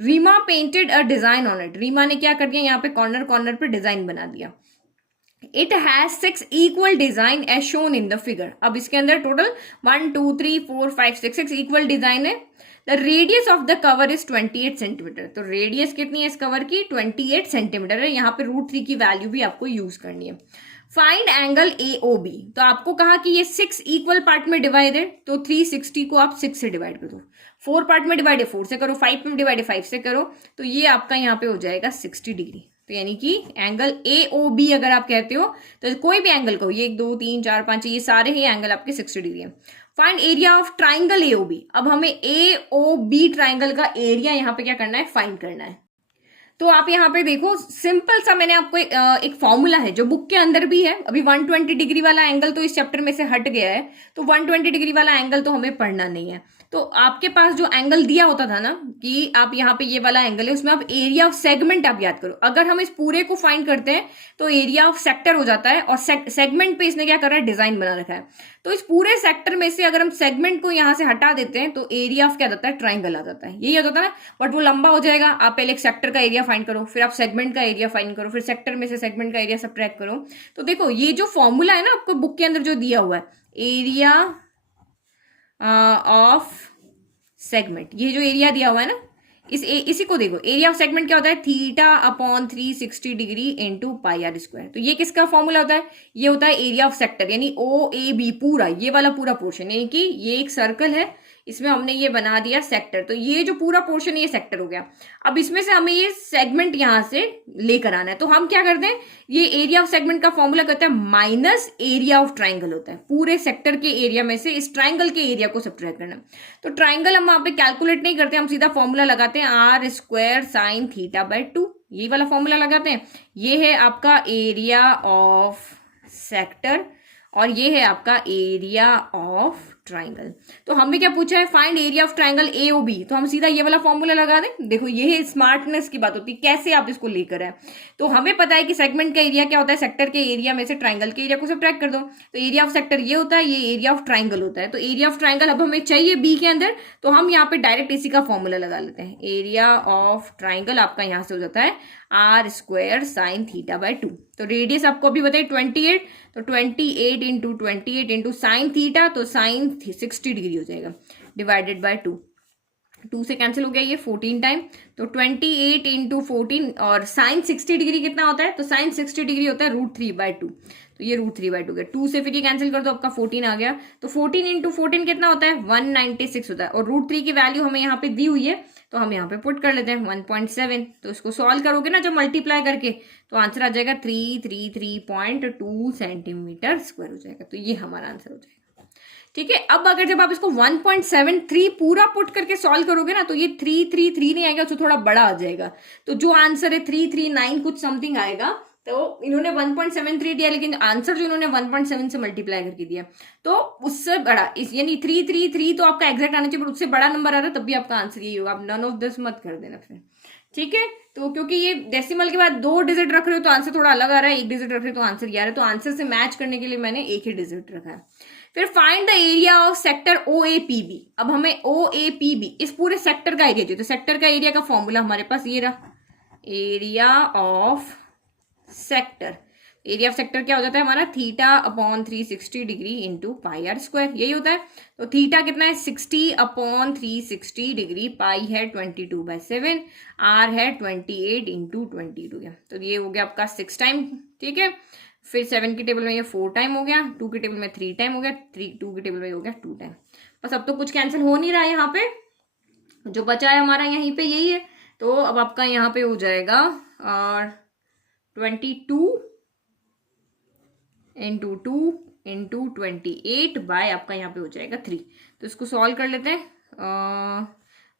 Reema painted a design on it. Reema ने क्या कर दिया, यहाँ पे कॉर्नर कॉर्नर पे डिजाइन बना दिया। It has 6 equal design as shown in the figure. अब इसके अंदर टोटल 1 2 3 4 5 6 इक्वल डिजाइन है। The radius of the cover is 28 centimetre. तो रेडियस कितनी है इस कवर की, 28 सेंटीमीटर है। यहाँ पे √3 की वैल्यू भी आपको यूज करनी है। Find angle AOB। तो आपको कहा कि ये 6 इक्वल पार्ट में डिवाइड है, तो 360 को आप 6 से डिवाइड कर दो। 4 पार्ट में डिवाइड है 4 से करो, 5 में डिवाइड है 5 से करो, तो ये आपका यहाँ पे हो जाएगा 60 डिग्री। तो यानी कि एंगल AOB अगर आप कहते हो तो कोई भी एंगल को, ये 1 2 3 4 5 ये सारे ही एंगल आपके 60 डिग्री है। Find area of triangle AOB। अब हमें AOB ट्राइंगल का एरिया यहाँ पे क्या करना है, फाइंड करना है। तो आप यहाँ पे देखो, सिंपल सा मैंने आपको एक फॉर्मूला है जो बुक के अंदर भी है। अभी 120 डिग्री वाला एंगल तो इस चैप्टर में से हट गया है, तो 120 डिग्री वाला एंगल तो हमें पढ़ना नहीं है। तो आपके पास जो एंगल दिया होता था ना कि आप यहाँ पे ये वाला एंगल है, उसमें आप एरिया ऑफ सेगमेंट आप याद करो। अगर हम इस पूरे को फाइंड करते हैं तो एरिया ऑफ सेक्टर हो जाता है, और सेगमेंट पे इसने क्या कर रहा है, डिजाइन बना रखा है। तो इस पूरे सेक्टर में से अगर हम सेगमेंट को यहाँ से हटा देते हैं तो एरिया ऑफ क्या जाता है, ट्राइंगल आ जाता है। यही होता है ना, बट वो लंबा हो जाएगा। आप पहले एक सेक्टर का एरिया फाइंड करो, फिर आप सेगमेंट का एरिया फाइंड करो, फिर सेक्टर में से सेगमेंट का एरिया सब्ट्रैक्ट करो। तो देखो ये जो फॉर्मूला है ना आपको बुक के अंदर जो दिया हुआ है, एरिया ऑफ सेगमेंट, ये जो एरिया दिया हुआ है ना, इसी को देखो, एरिया ऑफ सेगमेंट क्या होता है, θ/360 degree into pi r square. तो ये किसका फॉर्मूला होता है, ये होता है एरिया ऑफ सेक्टर, यानी OAB पूरा, ये वाला पूरा पोर्शन। यानी कि ये एक सर्कल है, इसमें हमने ये बना दिया सेक्टर, तो ये जो पूरा पोर्शन ये सेक्टर हो गया। अब इसमें से हमें ये सेगमेंट यहां से लेकर आना है, तो हम क्या करते हैं, ये एरिया ऑफ सेगमेंट का फॉर्मूला कहता है माइनस एरिया ऑफ ट्राइंगल होता है, पूरे सेक्टर के एरिया में से इस ट्राइंगल के एरिया को सब्ट्रैक्ट करना। तो ट्राइंगल हम वहां पे कैलकुलेट नहीं करते, हम सीधा फॉर्मूला लगाते हैं r square sine theta by 2, यही वाला फॉर्मूला लगाते हैं। ये है आपका एरिया ऑफ सेक्टर और ये है आपका एरिया ऑफ ट्राइंगल। तो हमें क्या पूछा है, find area of triangle AOB, तो हम सीधा ये वाला फॉर्मूला लगा दें। देखो ये है स्मार्टनेस की बात होती है, कैसे आप इसको लेकर आए। तो हमें पता है कि सेगमेंट का एरिया क्या होता है, सेक्टर के एरिया में से ट्राइंगल के एरिया को सब्ट्रैक्ट कर दो। तो एरिया ऑफ सेक्टर ये होता है, ये एरिया ऑफ ट्राइंगल होता है। तो एरिया ऑफ ट्राइंगल अब हमें चाहिए बी के अंदर, तो हम यहाँ पे डायरेक्ट इसी का फॉर्मूला लगा लेते हैं। एरिया ऑफ ट्राइंगल आपका यहाँ से हो जाता है r square sine theta by 2। तो रेडियस आपको अभी बताइए 28, तो 28 इंटू 28 इंटू साइन थीटा, तो साइन 60 डिग्री हो जाएगा, डिवाइडेड बाय 2, 2 से कैंसिल हो गया ये 14 टाइम, तो 28 इंटू 14 और साइन 60 डिग्री कितना होता है, तो साइन 60 डिग्री होता है √3/2, तो ये √3/2 गया। 2 से फिर ये कैंसिल कर दो, आपका 14 आ गया। तो 14 इंटू 14 कितना होता है, 196 होता है, और √3 की वैल्यू हमें यहाँ पे दी हुई है, तो हम यहाँ पे पुट कर लेते हैं 1.7। तो इसको सॉल्व करोगे ना जब मल्टीप्लाई करके, तो आंसर आ जाएगा 333.2 सेंटीमीटर स्क्वायर हो जाएगा। तो ये हमारा आंसर हो जाएगा। ठीक है, अब अगर जब आप इसको 1.73 पूरा पुट करके सॉल्व करोगे ना, तो ये 333 नहीं आएगा, तो थोड़ा बड़ा आ जाएगा। तो जो आंसर है 339 कुछ समथिंग आएगा। तो इन्होंने 1.73 दिया, लेकिन आंसर जो इन्होंने 1.7 से मल्टीप्लाई करके दिया, तो उससे बड़ा इस यानी 333 तो आपका एग्जैक्ट आना चाहिए, पर उससे बड़ा नंबर आ रहा है, तब भी आपका आंसर यही होगा। आप नन ऑफ दिस मत कर देना फिर। ठीक है, तो क्योंकि ये डेसिमल के बाद 2 डिजिट रख रहे हो तो आंसर थोड़ा अलग आ रहा है, 1 डिजिट रख रहे हो तो आंसर ये आ रहा है। तो आंसर से मैच करने के लिए मैंने एक ही डिजिट रखा है। फिर find the area of sector OAPB। अब हमें OAPB इस पूरे सेक्टर का एरिया चाहिए, तो सेक्टर का एरिया का फॉर्मूला हमारे पास ये रहा, area of sector. Area of sector क्या हो जाता है हमारा, θ/360 degree into pi r square, यही होता है। तो थीटा कितना है, 60/360 डिग्री, पाई है 22/7, आर है 28 इंटू 22 गया। तो ये हो गया आपका 6 टाइम। ठीक है, फिर 7 की टेबल में ये 4 टाइम हो गया, 2 की टेबल में 3 टाइम हो गया, 2 की टेबल में हो गया 2 टाइम। बस अब तो कुछ कैंसिल हो नहीं रहा है, यहाँ पे जो बचा है हमारा यहीं पे यही है। तो अब आपका यहाँ पे हो जाएगा और 22 इंटू 2 इंटू 28 बाय आपका यहाँ पे हो जाएगा 3। तो इसको सॉल्व कर लेते हैं,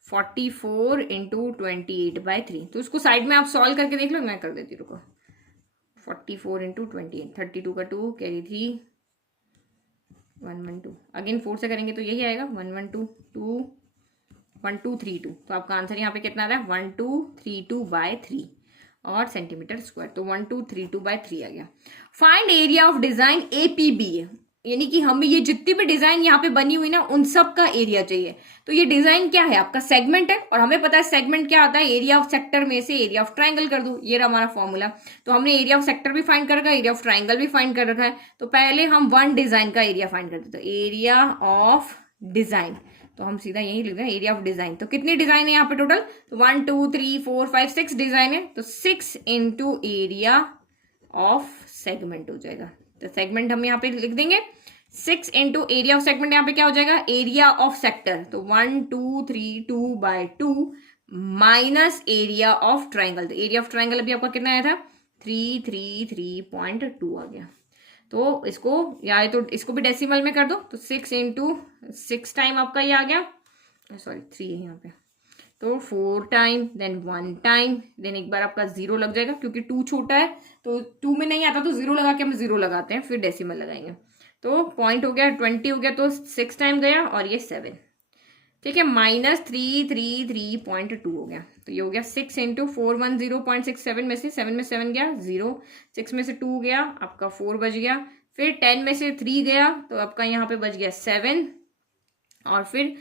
44 इंटू 28/3। तो इसको साइड में आप सॉल्व करके देख लो, मैं कर देती हूँ, रुको। 44 इंटू 28, 32 का 2 कैरी 3, 112 अगेन 4 से करेंगे तो यही आएगा 112 2 1232। तो आपका आंसर यहाँ पे कितना आ रहा है 1232/3 और सेंटीमीटर स्क्वायर। तो 1232/3 आ गया। Find area of design APB, यानी कि हमें ये जितनी भी डिजाइन यहाँ पे बनी हुई ना उन सब का एरिया चाहिए। तो ये डिजाइन क्या है, आपका सेगमेंट है, और हमें पता है सेगमेंट क्या आता है, एरिया ऑफ सेक्टर में से एरिया ऑफ ट्राइंगल कर दो, ये रहा हमारा फॉर्मूला। तो हमने एरिया ऑफ सेक्टर भी फाइंड कर रखा है, एरिया ऑफ ट्राइंगल भी फाइंड कर रखा है। तो पहले हम वन डिजाइन का एरिया फाइंड करते, तो एरिया ऑफ डिजाइन, तो हम सीधा यही लिख रहे हैं एरिया ऑफ डिजाइन। तो कितनी डिजाइन है यहाँ पे टोटल, तो 1 2 3 4 5 6 डिजाइन है। तो 6 इंटू एरिया ऑफ सेगमेंट हो जाएगा। तो सेगमेंट हम यहाँ पे लिख देंगे 6 इंटू एरिया ऑफ सेगमेंट, यहाँ पे क्या हो जाएगा एरिया ऑफ सेक्टर, तो 1232/2 माइनस एरिया ऑफ ट्राइंगल। तो एरिया ऑफ ट्राइंगल अभी आपका कितना आया था 333.2 आ गया। तो इसको या तो इसको भी डेसिमल में कर दो, तो 6 इंटू 6 टाइम आपका ये आ गया, सॉरी 3 है यहाँ पे, तो 4 टाइम, देन 1 टाइम, देन एक बार आपका 0 लग जाएगा क्योंकि 2 छोटा है, तो 2 में नहीं आता तो 0 लगा के हम 0 लगाते हैं, फिर डेसिमल लगाएंगे। तो पॉइंट हो गया 20 हो गया, तो 6 टाइम गया और ये 7। ठीक है, -333.2 हो गया। तो ये हो गया 6 इंटू 410.67 में से 7 में 7 गया 0, 6 में से 2 गया आपका 4 बच गया, फिर 10 में से 3 गया तो आपका यहाँ पे बच गया 7, और फिर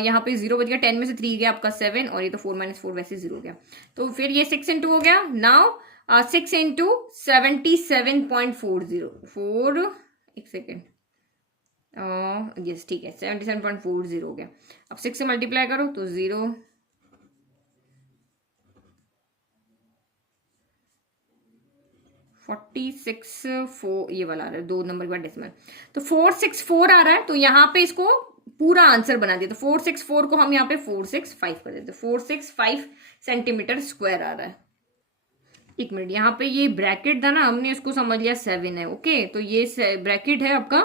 यहाँ पे 0 बच गया, 10 में से 3 गया आपका 7, और ये तो 4 - 4 वैसे 0 गया। तो फिर ये 6 इंटू हो गया। नाउ 6 इंटू 77.40 4, एक सेकेंड, यस ठीक है 77.40 हो गया। अब 6 से मल्टीप्लाई करो तो 0, 46 4 ये वाला आ रहा है, 2 नंबर के बाद डेसिमल, तो 464 आ रहा है। तो यहाँ पे इसको पूरा आंसर बना दिया। तो 464 को हम यहाँ पे 465 कर देते, 465 सेंटीमीटर स्क्वायर आ रहा है। एक मिनट, यहाँ पे ये ब्रैकेट था ना, हमने इसको समझ लिया 7 है। ओके, तो ये ब्रैकेट है आपका,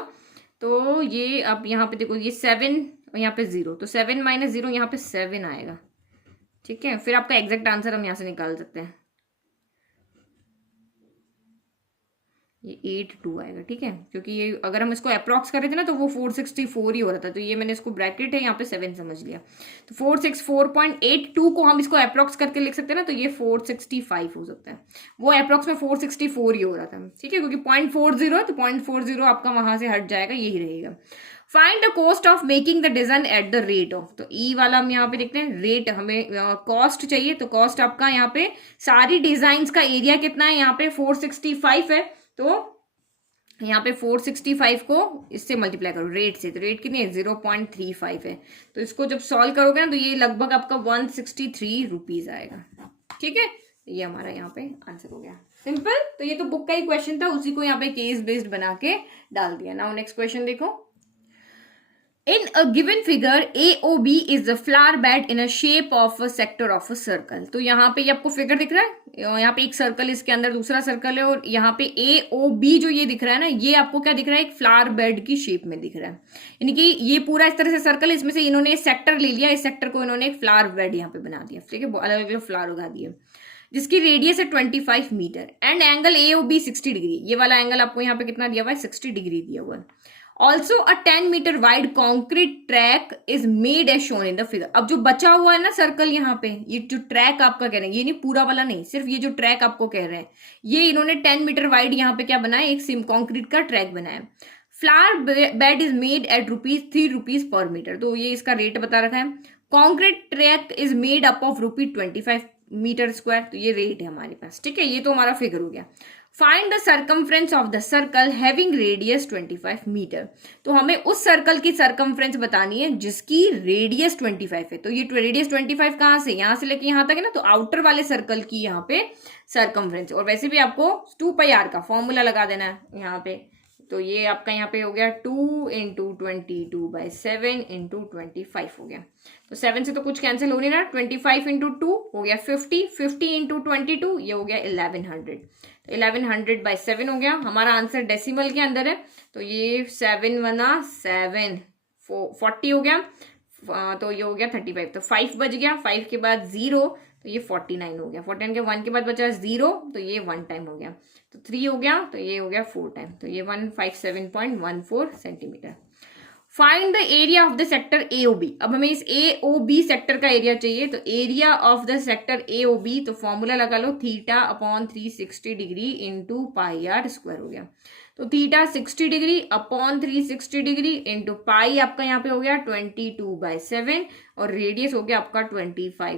तो ये आप यहाँ पे देखो, ये 7 और यहाँ पे 0, तो 7 माइनस 0 यहाँ पे 7 आएगा। ठीक है, फिर आपका एग्जैक्ट आंसर हम यहाँ से निकाल सकते हैं, ये 82 आएगा। ठीक है, क्योंकि ये अगर हम इसको अप्रॉक्स कर रहे थे ना तो वो 464 ही हो रहा था, तो ये मैंने इसको ब्रैकेट है यहाँ पे 7 समझ लिया। तो 464.82 को हम इसको अप्रॉक्स करके लिख सकते हैं ना, तो ये 465 हो सकता है। वो अप्रॉक्स में 464 ही हो रहा था। ठीक है, क्योंकि 0.40 है तो 0.40 आपका वहां से हट जाएगा, यही रहेगा। Find the cost of making the design at the rate of, तो ई वाला हम यहाँ पे देखते हैं, रेट हमें कॉस्ट चाहिए, तो कॉस्ट आपका यहाँ पे सारी डिजाइन का एरिया कितना है, यहाँ पे 465 है, तो यहाँ पे 465 को इससे मल्टीप्लाई करो रेट से, तो रेट कितनी है 0.35 है, तो इसको जब सॉल्व करोगे ना तो ये लगभग आपका 163 रुपीज आएगा। ठीक है, ये हमारा यहाँ पे आंसर हो गया, सिंपल। तो ये तो बुक का ही क्वेश्चन था, उसी को यहाँ पे केस बेस्ड बना के डाल दिया। नाउ नेक्स्ट क्वेश्चन देखो, in a given figure AOB is the flower bed in a shape of a sector of a circle। तो यहाँ पे ये आपको फिगर दिख रहा है, यहाँ पे एक सर्कल, इसके अंदर दूसरा सर्कल है, और यहाँ पे AOB जो ये दिख रहा है ना, ये आपको क्या दिख रहा है, एक फ्लावर बेड की शेप में दिख रहा है। यानी कि ये पूरा इस तरह से सर्कल, इसमें से इन्होंने सेक्टर ले लिया, इस सेक्टर को इन्होंने एक फ्लावर बेड यहाँ पे बना दिया। ठीक है, अलग अलग फ्लावर उगा दिए, जिसकी रेडियस है 25 metre and angle AOB 60 degree. ये वाला एंगल आपको यहाँ पे कितना दिया हुआ है, 60 डिग्री दिया हुआ है। Also a 10 metre wide concrete track is made as shown in the figure. अब जो बचा हुआ है ना सर्कल, यहाँ पे ये जो ट्रैक आपका कह रहे हैं, ये नहीं पूरा वाला नहीं, सिर्फ ये जो ट्रैक आपको कह रहे हैं, ये इन्होंने 10 मीटर वाइड यहाँ पे क्या बनाया, एक सिम कॉन्क्रीट का ट्रैक बनाया। Flower bed is made at ₹3 पर मीटर, तो ये इसका रेट बता रखा है। Concrete track is made up of ₹25 metre square, तो ये रेट है हमारे पास। ठीक है, ये तो हमारा फिगर हो गया। Find the circumference of the circle having radius 25 metre, तो हमें उस सर्कल की सर्कमफ्रेंस बतानी है जिसकी रेडियस 25 है। तो ये रेडियस 25 कहाँ से, यहाँ से लेके यहाँ तक है ना, तो आउटर वाले सर्कल की यहाँ पे सर्कमफ्रेंस। और वैसे भी आपको 2πr का फॉर्मूला लगा देना है यहाँ पे, तो ये आपका यहाँ पे हो गया 2 × 22/7 × 25 हो गया। तो 7 से तो कुछ कैंसिल हो नहीं रहा, 25 × 2 हो गया 50, 50 × 22 ये हो गया 1100, तो 1100/7 हो गया। हमारा आंसर डेसिमल के अंदर है, तो ये 7 × 7 40 हो गया, तो ये हो गया 35, तो 5 बच गया, 5 के बाद 0, तो ये 49 हो गया, 49 के 1 के बाद बचा 0, तो ये 1 टाइम हो गया, तो 3 हो गया, तो ये हो गया 4 टाइम, तो ये 157.14 centimetre. Find the area of the sector AOB। अब हमें इस AOB सेक्टर का एरिया चाहिए, तो area of the sector AOB, तो फॉर्मूला लगा लो, θ/360 डिग्री इंटू πr² हो गया। तो θ 60 degree upon 360 degree into pi आपका यहाँ पे हो गया 22/7, और रेडियस हो गया आपका 25 ×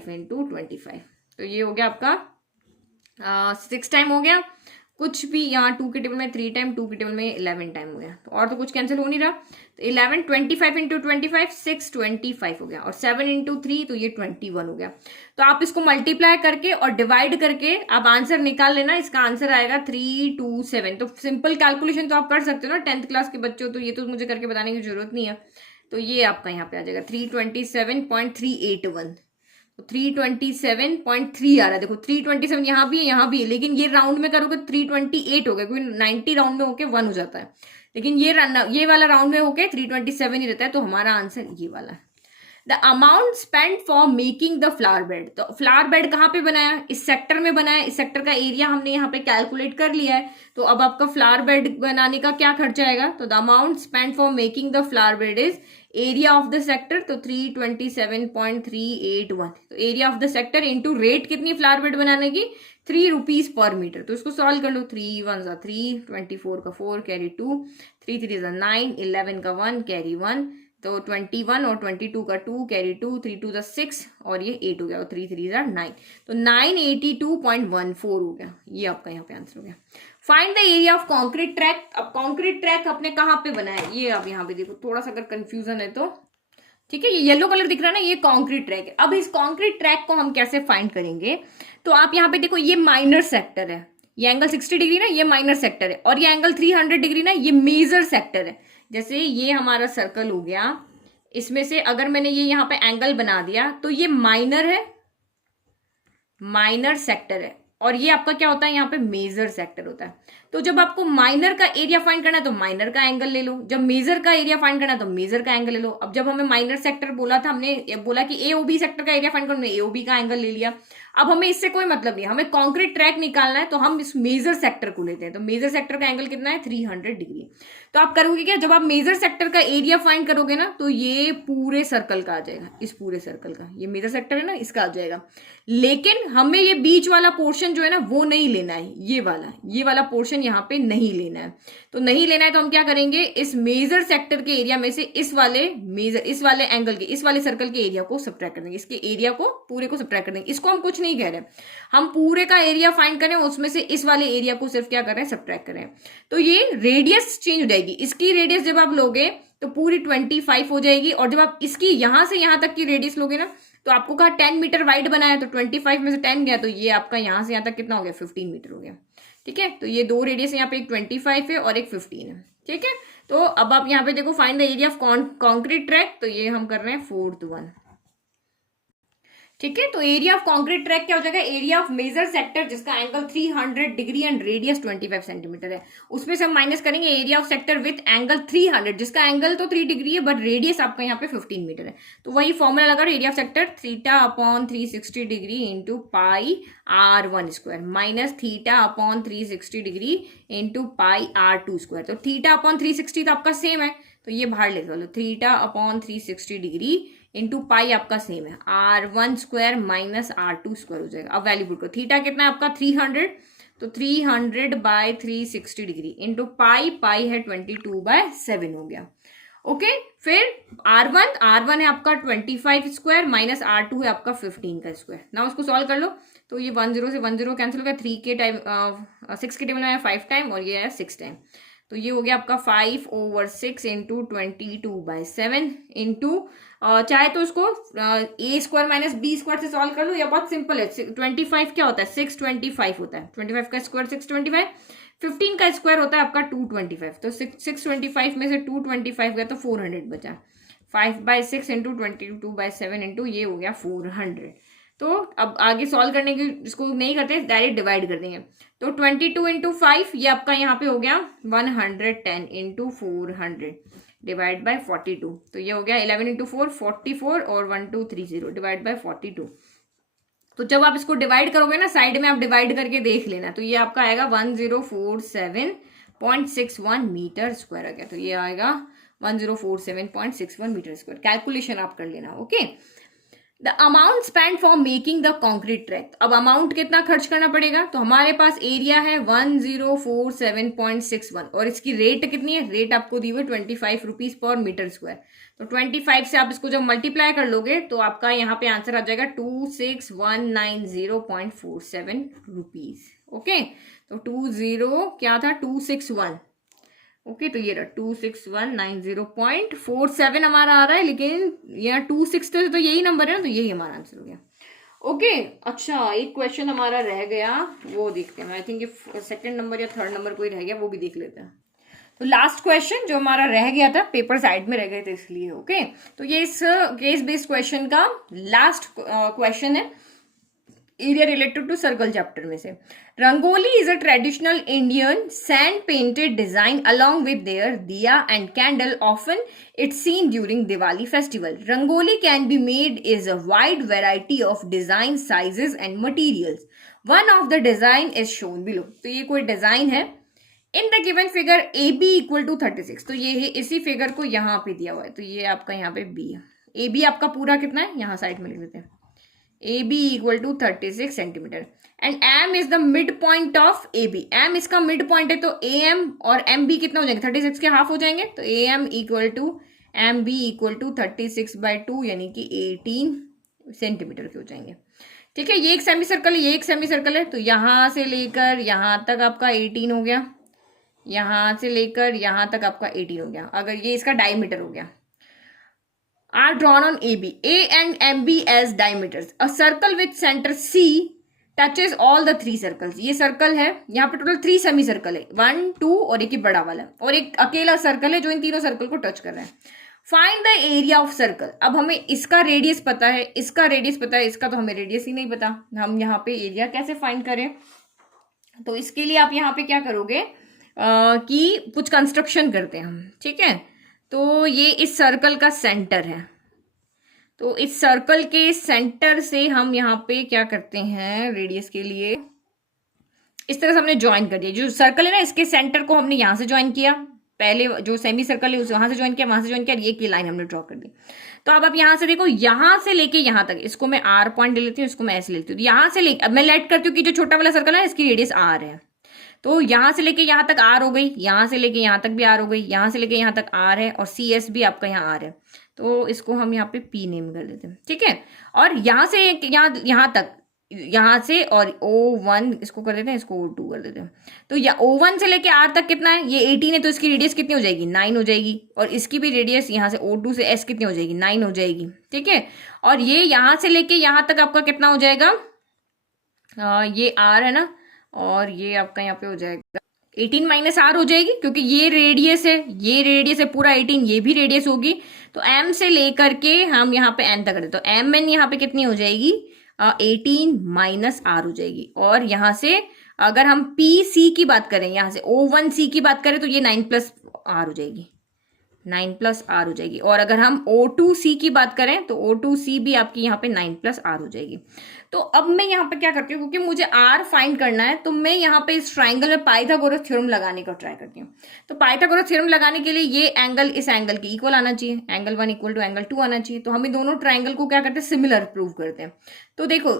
25, तो ये हो गया आपका 6 टाइम हो गया। कुछ भी यहाँ 2 के टेबल में 3 टाइम, 2 के टेबल में 11 टाइम हो गया, तो और तो कुछ कैंसिल हो नहीं रहा। तो 11 25 × 25 625 हो गया, और 7 × 3 तो ये 21 हो गया। तो आप इसको मल्टीप्लाई करके और डिवाइड करके आप आंसर निकाल लेना, इसका आंसर आएगा 327। तो सिंपल कैलकुलेशन तो आप कर सकते हो ना, 10th क्लास के बच्चे हो, तो ये तो मुझे करके बताने की जरूरत नहीं है। तो ये आपका यहाँ पे आ जाएगा 327.381, 327.3 आ रहा है। देखो 327 यहाँ भी है, लेकिन ये राउंड में करोगे 328 हो गया, क्योंकि 90 राउंड में होके 1 हो जाता है, लेकिन ये वाला राउंड में होके 327 ही रहता है, तो हमारा आंसर ये वाला है। The amount spend for making the flower bed, तो फ्लावर बेड कहाँ पे बनाया, इस सेक्टर में बनाया, इस सेक्टर का एरिया हमने यहाँ पे कैलकुलेट कर लिया है। तो अब आपका फ्लावर बेड बनाने का क्या खर्चा आएगा, तो the amount spend for making the flower bed is area of the sector, तो 327.381, तो area of the sector into rate कितनी फ्लावर बेड बनाने की, ₹3 पर मीटर। तो इसको सॉल्व कर लो, 3 1 3, 24 का 4 कैरी 2, 3 3 9, 11 का 1 कैरी 1, तो 21 और 22 का 2 कैरी 2, 3 2 6, और ये 8 हो गया, और 3 3 9, तो 982.14 हो गया। ये आपका यहाँ पे आंसर हो गया। Find the area of concrete track. अब कॉन्क्रीट ट्रैक आपने कहाँ पे बनाया, ये आप यहाँ पे देखो, थोड़ा सा अगर कंफ्यूजन है तो ठीक है, ये येलो कलर दिख रहा है ना, ये कॉन्क्रीट ट्रैक है। अब इस कॉन्क्रीट ट्रैक को हम कैसे फाइंड करेंगे, तो आप यहाँ पे देखो, ये माइनर सेक्टर है, ये एंगल 60 डिग्री ना, ये माइनर सेक्टर है, और ये एंगल 300 डिग्री ना, ये मेजर सेक्टर है। जैसे ये हमारा सर्कल हो गया इसमें से अगर मैंने ये यहाँ पे एंगल बना दिया तो ये माइनर है, माइनर सेक्टर है, और ये आपका क्या होता है यहाँ पे मेजर सेक्टर होता है। तो जब आपको माइनर का एरिया फाइंड करना है तो माइनर का एंगल ले लो, जब मेजर का एरिया फाइंड करना है तो मेजर का एंगल ले लो। अब जब हमें माइनर सेक्टर बोला था, हमने बोला कि एओबी सेक्टर का एरिया फाइंड करो, हमने एओबी का एंगल ले लिया। अब हमें इससे कोई मतलब नहीं, हमें कॉन्क्रीट ट्रैक निकालना है तो हम इस मेजर सेक्टर को लेते हैं। तो मेजर सेक्टर का एंगल कितना है 300 डिग्री। तो आप करोगे क्या, जब आप मेजर सेक्टर का एरिया फाइंड करोगे ना तो ये पूरे सर्कल का आ जाएगा, इस पूरे सर्कल का, ये मेजर सेक्टर है ना, इसका आ जाएगा। लेकिन हमें ये बीच वाला पोर्शन जो है ना वो नहीं लेना है, ये वाला पोर्शन यहाँ पे नहीं लेना है। तो नहीं लेना है तो हम क्या करेंगे, इस मेजर सेक्टर के एरिया में से इस वाले एंगल के, इस वाले सर्कल के एरिया को सब्ट्रैक्ट कर देंगे, इसके एरिया को पूरे को सब्ट्रैक्ट कर देंगे। इसको हम कुछ नहीं कह रहे, हम पूरे का एरिया फाइंड करें, उसमें से इस वाले एरिया को सिर्फ क्या कर रहे हैं, सब्ट्रैक्ट कर रहे हैं। तो ये रेडियस चेंज हो जाएगी, इसकी रेडियस जब आप लोगे तो पूरी 25 हो जाएगी, और जब आप इसकी यहां से यहां तक की रेडियस लोगे ना तो आपको कहा 10 मीटर वाइड बनाया, तो 25 में से 10 गया तो ये आपका यहां से यहां तक कितना हो गया, 15 मीटर हो गया। ठीक है, तो ये दो रेडियस यहाँ पे, एक 25 है और एक 15 है। ठीक है, तो अब आप यहाँ पे देखो find the area of concrete track, तो ये हम कर रहे हैं 4th वन। ठीक है, तो एरिया ऑफ कॉन्क्रीट ट्रैक क्या हो जाएगा, एरिया ऑफ मेजर सेक्टर जिसका angle 300 degree and radius 25 centimetre है, उसमें से हम माइनस करेंगे area of sector with angle 300 जिसका एंगल तो 3 डिग्री है बट रेडियस आपका यहाँ पे 15 मीटर है। तो वही फॉर्मूला लगा, area of sector theta upon 360 degree into pi r1 square minus theta upon 360 degree into pi r2 square. तो थीटा अपॉन 360 तो आपका सेम है, तो ये बाहर ले लो, theta upon 360 degree into pi आपका सेम है, r1 square minus r2 square हो जाएगा। अब वैल्यू पुट करो, थीटा कितना है आपका 300, तो 300 बाय 360 डिग्री इंटू पाई है 22/7 हो गया। ओके, फिर r1 है आपका 25 स्क्वायर माइनस r2 है आपका 15 का स्क्वायर। ना उसको सॉल्व कर लो, तो ये 10 से 10 कैंसिल हो गया, 3 के टाइम 6 के टेबल में आया 5 टाइम और ये आया 6 टाइम, तो ये हो गया आपका 5/6 इंटू 22/7 इंटू चाहे तो उसको a square minus b square से सॉल्व कर लो, या बहुत सिंपल है। 25 क्या होता है, 625 होता है, 25 का स्क्वायर 625, 15 का स्क्वायर होता है आपका 225, तो 625 में से 225 गया तो 400 बचा, 5/6 इंटू 22/7 इंटू ये हो गया 400। तो अब आगे सॉल्व करने की इसको नहीं करते, डायरेक्ट डिवाइड कर देंगे, तो 22 इंटू 5 ये आपका यहाँ पे हो गया 110 इंटू 400 डिवाइड बाय 42, तो ये हो गया 11 इंटू 4 44 और 1230 डिवाइड बाय 42। तो जब आप इसको डिवाइड करोगे ना, साइड में आप डिवाइड करके देख लेना, तो ये आपका आएगा 1047.61 मीटर स्क्वायर आ गया, तो ये आएगा 1047.61 मीटर स्क्वायर। कैलकुलेशन आप कर लेना। Okay, the amount spend for making the concrete track, अब अमाउंट कितना खर्च करना पड़ेगा, तो हमारे पास एरिया है 1047.61 और इसकी रेट कितनी है, रेट आपको दी हुई 25 रुपीज पर मीटर स्क्वायर। तो 25 से आप इसको जब मल्टीप्लाई कर लोगे तो आपका यहाँ पे आंसर आ जाएगा 26190.47 रुपीज। ओके, तो 20 क्या था 261, ओके, तो ये रहा 26190.47 हमारा आ रहा है, लेकिन यहाँ 26 तो यही नंबर है ना, तो यही हमारा आंसर हो गया। ओके, अच्छा एक क्वेश्चन हमारा रह गया, वो देखते हैं, आई थिंक ये सेकंड नंबर या थर्ड नंबर कोई रह गया, वो भी देख लेते हैं। तो लास्ट क्वेश्चन जो हमारा रह गया था, पेपर साइड में रह गए थे इसलिए। ओके, तो ये इस केस बेस्ड क्वेश्चन का लास्ट क्वेश्चन है, area related to circle chapter में से। Rangoli is a traditional Indian sand painted design along with their diya and candle, often it's seen during Diwali festival. Rangoli can be made is a wide variety of design sizes and materials, one of the design is shown below. तो ये कोई design है, in the given figure A B equal to 36, तो ये है इसी figure को यहाँ पे दिया हुआ है, तो ये आपका यहाँ पे बी है, ए बी आपका पूरा कितना है, यहाँ साइड में लिख देते हैं, A B equal to 36 centimetre and M is the mid point of A B. M इसका मिड पॉइंट है, तो ए एम और एम बी कितना हो जाएंगे, 36 के हाफ हो जाएंगे, तो A M equal to M B equal to 36/2 यानी कि 18 सेंटीमीटर के हो जाएंगे। ठीक है, ये एक सेमी सर्कल है, ये एक सेमी सर्कल है, तो यहां से लेकर यहां तक आपका 18 हो गया, यहां से लेकर यहां तक आपका 18 हो गया, अगर ये इसका डायमीटर हो गया। are drawn on AB, A and MB as diameters. A circle with center C touches all the 3 circles. ये सर्कल है, यहाँ पे टोटल 3 सेमी सर्कल है, 1 2 और एक ही बड़ा वाला, और एक अकेला सर्कल है जो इन तीनों सर्कल को टच कर रहा है। Find the area of circle. अब हमें इसका रेडियस पता है, इसका रेडियस पता है, इसका तो हमें रेडियस ही नहीं पता, हम यहाँ पे एरिया कैसे फाइंड करें? तो इसके लिए आप यहाँ पे क्या करोगे कि कुछ कंस्ट्रक्शन करते हैं हम, ठीक है। तो ये इस सर्कल का सेंटर है, तो इस सर्कल के सेंटर से हम यहाँ पे क्या करते हैं, रेडियस के लिए इस तरह से हमने ज्वाइन कर दिया। जो सर्कल है ना, इसके सेंटर को हमने यहाँ से ज्वाइन किया, पहले जो सेमी सर्कल है उसे वहां से ज्वाइन किया, वहां से ज्वाइन किया, ये की लाइन हमने ड्रॉ कर दी। तो अब आप यहाँ से देखो, यहाँ से लेके यहाँ तक, इसको मैं आर पॉइंट ले लेती हूँ, इसको मैं ऐसे लेती हूँ। यहाँ से लेके अब मैं लेट करती हूँ कि जो छोटा वाला सर्कल है इसकी रेडियस आर है, तो यहाँ से लेके यहाँ तक आर हो गई, यहाँ से लेके यहाँ तक भी आर हो गई, यहाँ से लेके यहाँ तक आर है, और सी एस भी आपका यहाँ आर है, तो इसको हम यहाँ पे पी नेम कर देते हैं, ठीक है। और यहाँ से यहाँ तक, यहाँ से और O1 इसको कर देते हैं, इसको O2 कर देते हैं। तो या O1 से लेके R तक कितना है, ये 18 है, तो इसकी रेडियस कितनी हो जाएगी, 9 हो जाएगी। और इसकी भी रेडियस यहाँ से O2 से S कितनी हो जाएगी, 9 हो जाएगी, ठीक है। और ये यहाँ से लेके यहाँ तक आपका कितना हो जाएगा, ये R है ना, और ये आपका यहाँ पे हो जाएगा 18 माइनस R हो जाएगी, क्योंकि ये रेडियस है, ये रेडियस है पूरा 18, ये भी रेडियस होगी। तो M से लेकर के हम यहाँ पे N तक करते, तो MN यहाँ पे कितनी हो जाएगी, 18 माइनस R हो जाएगी। और यहाँ से अगर हम PC की बात करें, यहाँ से O1C की बात करें, तो ये 9 प्लस R हो जाएगी, 9 प्लस आर हो जाएगी। और अगर हम O2C की बात करें तो O2C भी आपकी यहाँ पे 9 प्लस आर हो जाएगी। तो अब मैं यहाँ पे क्या करती हूँ, क्योंकि मुझे R फाइंड करना है, तो मैं यहाँ पे इस ट्राइंगल में पाइथागोरस थ्योरम लगाने का ट्राई करती हूँ। तो पाइथागोरस थ्योरम लगाने के लिए ये एंगल इस एंगल के इक्वल आना चाहिए, एंगल 1 इक्वल टू एंगल 2 आना चाहिए। तो हम इन दोनों ट्राइंगल को क्या करते हैं, सिमिलर प्रूव करते हैं। तो देखो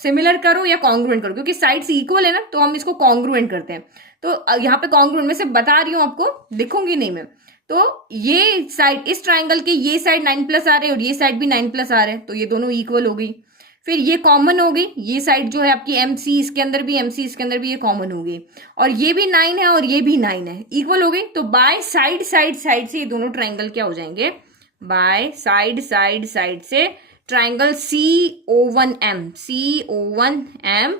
सिमिलर करो या कॉन्ग्रुएंट करो, क्योंकि साइड्स इक्वल है ना, तो हम इसको कॉन्ग्रुएंट करते हैं। तो यहाँ पे कॉन्ग्रुएंट में से बता रही हूँ आपको, लिखूंगी नहीं मैं। तो ये साइड, इस ट्राइंगल की ये साइड 9 प्लस आ रहे है और ये साइड भी 9 प्लस आ रहे हैं, तो ये दोनों इक्वल हो गई। फिर ये कॉमन हो गई, ये साइड जो है आपकी MC, इसके अंदर भी MC, इसके अंदर भी ये कॉमन हो गई, और ये भी 9 है और ये भी 9 है, इक्वल हो गई। तो बाय साइड साइड साइड से ये दोनों ट्राइंगल क्या हो जाएंगे, बाय साइड साइड साइड से triangle CO1M, CO1M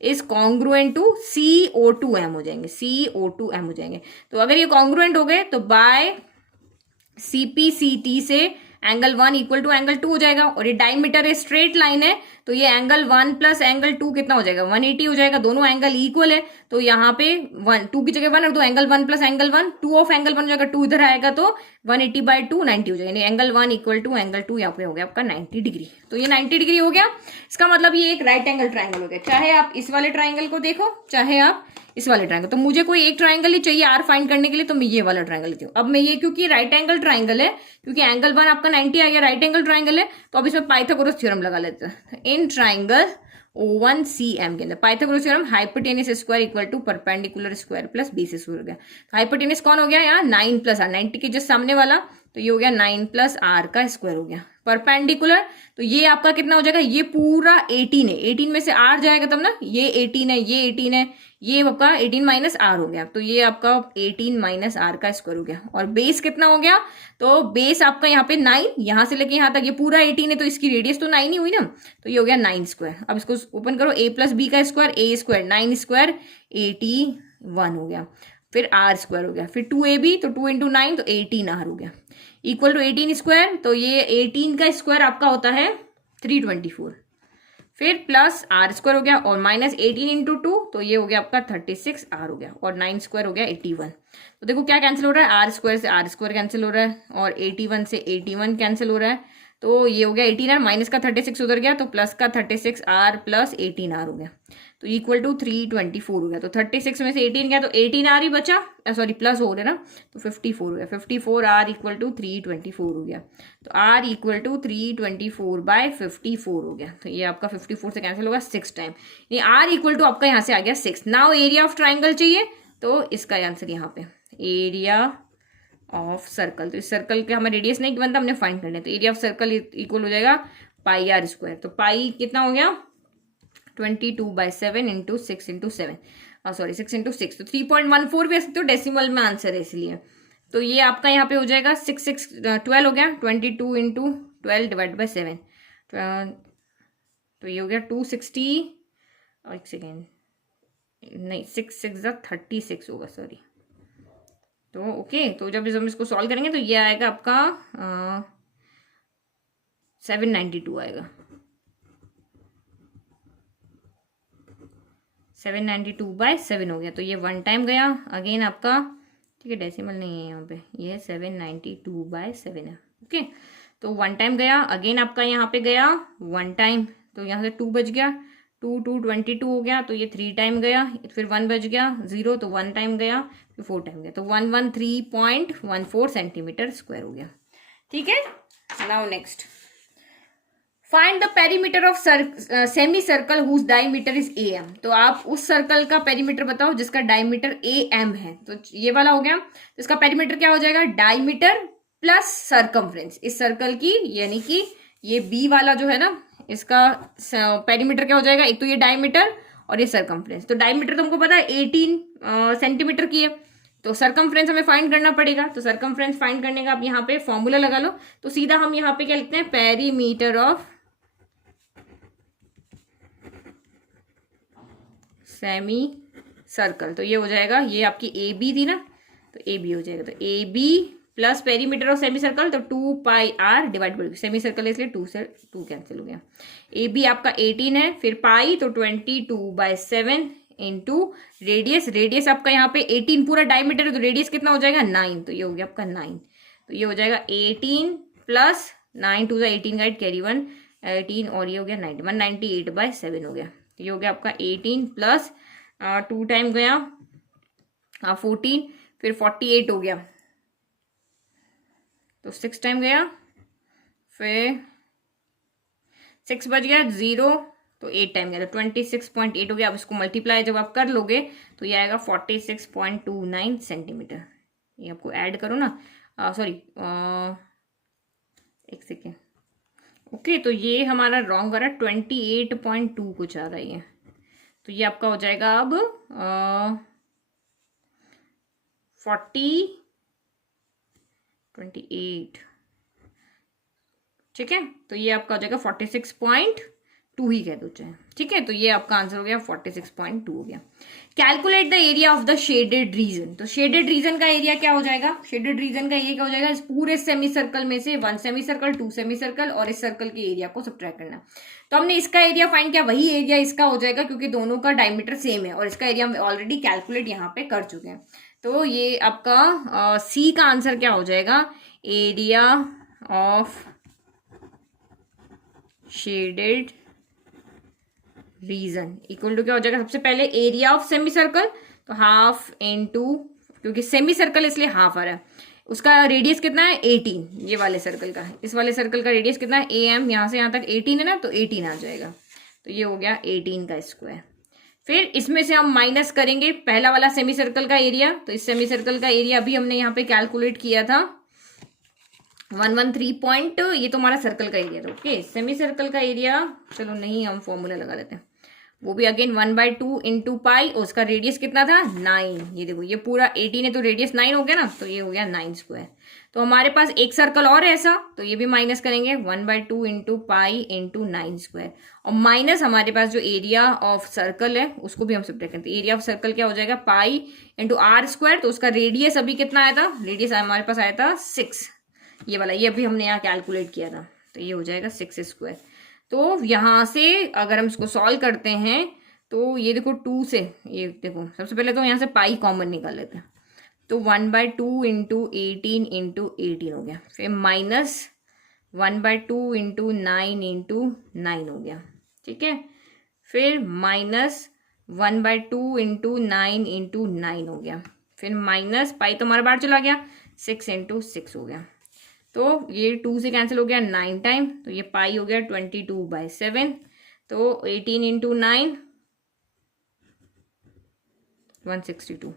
is congruent to CO2M हो जाएंगे, CO2M हो जाएंगे। तो अगर ये कॉन्ग्रुएंट हो गए तो बाय CPCT से एंगल 1 इक्वल टू एंगल 2 हो जाएगा। और ये डायमीटर है, स्ट्रेट लाइन है, तो ये एंगल 1 प्लस एंगल 2 कितना हो जाएगा, 180 हो जाएगा। दोनों एंगल इक्वल है, तो यहाँ पे 2 की जगह 1 और दो, angle 1 plus angle 1, 2 of angle 1 हो जाएगा, 2 इधर आएगा, तो 180/2 90 हो जाएगा। एंगल 1 इक्वल टू एंगल 2 यहाँ पे हो गया आपका 90 डिग्री। तो ये 90 डिग्री हो गया, इसका मतलब ये एक राइट एंगल ट्राइंगल हो गया। चाहे आप इस वाले ट्राइंगल को देखो, चाहे आप इस वाले ट्राइंगल। तो मुझे कोई एक ट्राइंगल ही चाहिए R फाइंड करने के लिए, तो मैं ये वाला ट्राइंगल लेती हूँ। अब मैं ये, क्योंकि राइट एंगल ट्राइंगल है, क्योंकि एंगल 1 आपका 90 आ गया, राइट एंगल ट्राइंगल है, तो अब इसमें पाइथागोरस थ्योरम लगा लेते हैं। इन ट्राइंगल O1CM के अंदर Pythagoras theorem, hypotenuse square equal to perpendicular square plus basis हो गया। तो हाइपोटेनस कौन हो गया यहाँ, 9 प्लस R, 90 के जस्ट सामने वाला, तो ये हो गया 9 प्लस R का स्क्वायर हो गया। परपेंडिकुलर, तो ये आपका कितना हो जाएगा, ये पूरा 18 है, 18 में से R जाएगा तब ना, ये 18 है, ये 18 है, ये आपका 18 माइनस R हो गया। तो ये आपका 18 माइनस R का स्क्वायर हो गया। और बेस कितना हो गया, तो बेस आपका यहाँ पे 9, यहाँ से लेके यहाँ तक ये पूरा 18 है, तो इसकी रेडियस तो 9 ही हुई ना, तो ये हो गया 9 स्क्वायर। अब इसको ओपन करो, A प्लस B का स्क्वायर, A स्क्वायर 9 स्क्वायर 81 हो गया। फिर R स्क्वायर हो गया, फिर 2AB, तो 2 इंटू 9 तो 18R हो गया, इक्वल टू 18 स्क्वायर। तो ये 18 का स्क्वायर आपका होता है 324, फिर प्लस R स्क्वायर हो गया, और माइनस 18 इंटू 2, तो ये हो गया आपका 36R हो गया, और 9 स्क्वायर हो गया 81। तो देखो क्या कैंसिल हो रहा है, R स्क्वायर से R स्क्वायर कैंसिल हो रहा है, और 81 से 81 कैंसिल हो रहा है, तो ये हो गया 18R, माइनस का 36 उधर गया, तो प्लस का 36R प्लस 18R हो गया, तो इक्वल टू 324 हो गया। तो 36 में से 18 गया, तो 18R ही बचा, सॉरी प्लस हो रहा है ना, तो 54 हो गया, 54R इक्वल टू 324 हो गया। तो R इक्वल टू 324/54 हो गया। तो ये आपका 54 से कैंसिल होगा 6 टाइम, ये R इक्वल टू आपका यहाँ से आ गया 6। नाउ एरिया ऑफ ट्राइंगल चाहिए, तो इसका आंसर यहाँ पे एरिया ऑफ सर्कल, तो इस सर्कल का हमें रेडियस नहीं बनता, हमने फाइंड करना है, तो एरिया ऑफ सर्कल इक्वल हो जाएगा πr स्क्वायर। तो पाई कितना हो गया, 22/7 इंटू 6 इंटू 7, सॉरी 6 इंटू 6, तो 3.14 भी तो डेसिमल में आंसर है इसलिए। तो ये आपका यहाँ पे हो जाएगा 12 हो गया, 22 इंटू 12 डिवाइड बाई 7, तो ये हो गया 260, एक सेकेंड, नहीं 6 6 36 होगा, सॉरी तो ओके, तो जब हम इसको सॉल्व करेंगे तो ये आएगा आपका 792 आएगा, 792/7 हो गया। तो ये 1 टाइम गया अगेन आपका, ठीक है, डेसिमल नहीं है यहाँ पे, ये 792/7 है। ओके, तो 1 टाइम गया अगेन आपका, यहाँ पे गया 1 टाइम, तो यहाँ से 2 बच गया, 2 2 22 हो गया, तो ये 3 टाइम गया, फिर 1 बच गया 0, तो 1 टाइम गया, फिर 4 टाइम गया, तो 113.14 सेंटीमीटर स्क्वायर हो गया। ठीक है, now next, find the perimeter of semi circle whose diameter is AM। तो आप उस सर्कल का पेरीमीटर बताओ जिसका डायमीटर AM है। तो ये वाला हो गया, तो इसका पेरीमीटर क्या हो जाएगा, डायमीटर प्लस सरकमफ्रेंस इस सर्कल की, यानी कि ये B वाला जो है ना, इसका पेरीमीटर क्या हो जाएगा, एक तो ये डायमीटर और ये सरकमफ्रेंस। तो डायमीटर तुमको पता है 18 सेंटीमीटर की है, तो सरकमफ्रेंस हमें फाइंड करना पड़ेगा। तो सरकमफ्रेंस फाइंड करने का आप यहाँ पे फॉर्मूला लगा लो, तो सीधा हम यहाँ पे क्या लिखते हैं, पेरीमीटर ऑफ सेमी सर्कल। तो ये हो जाएगा, ये आपकी AB थी ना, तो AB हो जाएगा, तो AB plus perimeter of semi circle, तो 2πr divide by semi circle, इसलिए 2 से 2 कैंसिल हो गया। AB आपका 18 है, फिर पाई तो 22/7 इंटू रेडियस, रेडियस आपका यहाँ पे 18 पूरा डायमीटर है, तो रेडियस कितना हो जाएगा 9, तो ये हो गया आपका 9, तो ये हो जाएगा 18 प्लस 9 2 18 गाइड कैरी 1 18, और ये हो गया 90 198/7 हो गया। तो ये हो गया आपका 18 प्लस 2 टाइम गया 14, फिर 48 हो गया, तो 6 टाइम गया, फिर 6 बच गया 0, तो 8 टाइम गया, तो 26.8 हो गया। अब इसको मल्टीप्लाई जब आप कर लोगे तो ये आएगा 46.29 सेंटीमीटर। ये आपको ऐड करो ना, सॉरी एक सेकेंड, ओके, तो ये हमारा रॉन्ग आ रहा है, 28.2 कुछ आ रही है, तो ये आपका हो जाएगा अब 28, ठीक है, तो ये आपका हो जाएगा 46.2 ही कह दो चाहे, ठीक है, तो ये आपका आंसर हो गया 46.2 हो गया। Calculate the area of the shaded reason. तो शेडेड रीजन का एरिया क्या हो जाएगा, शेडेड रीजन का एरिया क्या हो जाएगा, इस पूरे सेमी सर्कल में से 1 सेमी सर्कल 2 सेमी सर्कल और इस सर्कल के एरिया को सब्ट्रैक्ट करना। तो हमने इसका एरिया फाइंड किया, वही एरिया इसका हो जाएगा क्योंकि दोनों का डायमीटर सेम है, और इसका एरिया हम ऑलरेडी कैलकुलेट यहाँ पे कर चुके हैं। तो ये आपका सी का आंसर क्या हो जाएगा, area of shaded region equal to क्या हो जाएगा, सबसे पहले एरिया ऑफ सेमी सर्कल, तो हाफ इनटू, क्योंकि सेमी सर्कल इसलिए हाफ आ रहा है, उसका रेडियस कितना है 18, ये वाले सर्कल का, इस वाले सर्कल का रेडियस कितना है AM, यहाँ से यहाँ तक 18 है ना, तो 18 आ जाएगा, तो ये हो गया 18 का स्क्वायर। फिर इसमें से हम माइनस करेंगे पहला वाला सेमी सर्कल का एरिया, तो इस सेमी सर्कल का एरिया अभी हमने यहाँ पे कैलकुलेट किया था 113 पॉइंट, ये तो हमारा सर्कल का एरिया था। ओके, सेमी सर्कल का एरिया, चलो नहीं, हम फॉर्मूला लगा लेते हैं, वो भी अगेन 1/2 इंटू पाई, उसका रेडियस कितना था 9, ये देखो ये पूरा 18 है तो रेडियस 9 हो गया ना, तो ये हो गया 9 स्क्वायर। तो हमारे पास एक सर्कल और है ऐसा, तो ये भी माइनस करेंगे 1/2 इंटू पाई इंटू 9 स्क्वायर, और माइनस हमारे पास जो एरिया ऑफ सर्कल है उसको भी हम सब्ट्रैक्ट करते हैं। एरिया ऑफ सर्कल क्या हो जाएगा, पाई इंटू R स्क्वायर, तो उसका रेडियस अभी कितना आया था, रेडियस हमारे पास आया था 6, ये वाला, ये अभी हमने यहाँ कैलकुलेट किया था, तो ये हो जाएगा 6 स्क्वायर। तो यहाँ से अगर हम इसको सॉल्व करते हैं तो ये देखो 2 से, ये देखो सबसे पहले तो यहाँ से पाई कॉमन निकाल लेते हैं, तो 1/2 इंटू 18 इंटू 18 हो गया, फिर माइनस 1/2 इंटू 9 इंटू 9 हो गया, ठीक है, फिर माइनस 1/2 इंटू 9 इंटू 9 हो गया, फिर माइनस पाई तो हमारा बाहर चला गया 6 इंटू 6 हो गया, तो ये 2 से कैंसिल हो गया 9 टाइम, तो ये पाई हो गया 22/7, तो 18 इंटू 9 162,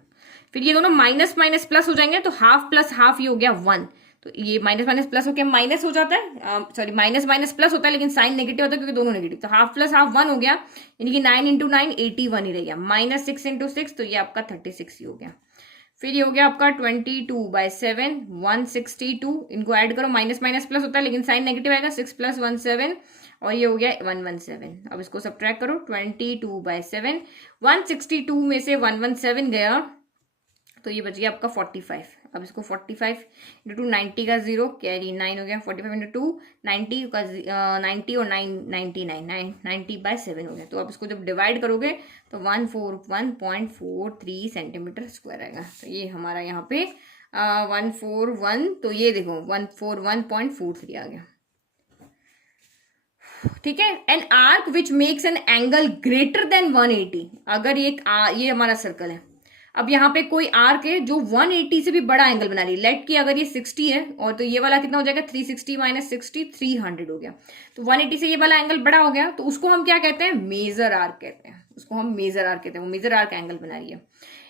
फिर ये दोनों माइनस माइनस प्लस हो जाएंगे, तो हाफ प्लस हाफ ये हो गया 1, तो ये माइनस माइनस प्लस होकर माइनस हो जाता है, सॉरी माइनस माइनस प्लस होता है लेकिन साइन नेगेटिव होता है क्योंकि दोनों नेगेटिव, तो हाफ प्लस हाफ 1 हो गया, यानी कि 9 इंटू 9 81 ही रह गया, माइनस 6 इंटू 6, तो ये आपका 36 ही हो गया। फिर ये हो गया आपका 22/7 162, इनको ऐड करो, माइनस माइनस प्लस होता है लेकिन साइन नेगेटिव आएगा, 6 + 1 7, और ये हो गया 117। अब इसको सब्ट्रैक्ट करो, 22/7 162 में से 117 गया, तो ये बच गया आपका 45। अब इसको 45 इंटू 90 का 0 कैरी 9 हो गया, 45 इंटू 2 90 का 90 और 9 99 90/7 हो गया। तो अब इसको जब डिवाइड करोगे तो 141.43 सेंटीमीटर स्क्वायर आएगा। तो ये हमारा यहाँ पे 141, तो ये देखो 141.43 आ गया। ठीक है। An arc which makes an angle greater than 180, अगर ये हमारा सर्कल है, अब यहाँ पे कोई आर्क है जो 180 से भी बड़ा एंगल बना रही है। लेट की अगर ये 60 है और तो ये वाला कितना हो जाएगा 360 माइनस 60 300 हो गया। तो 180 से ये वाला एंगल बड़ा हो गया, तो उसको हम क्या कहते हैं, मेजर आर्क कहते हैं। उसको हम मेजर आर्क कहते हैं, वो मेजर आर्क एंगल बना रही है।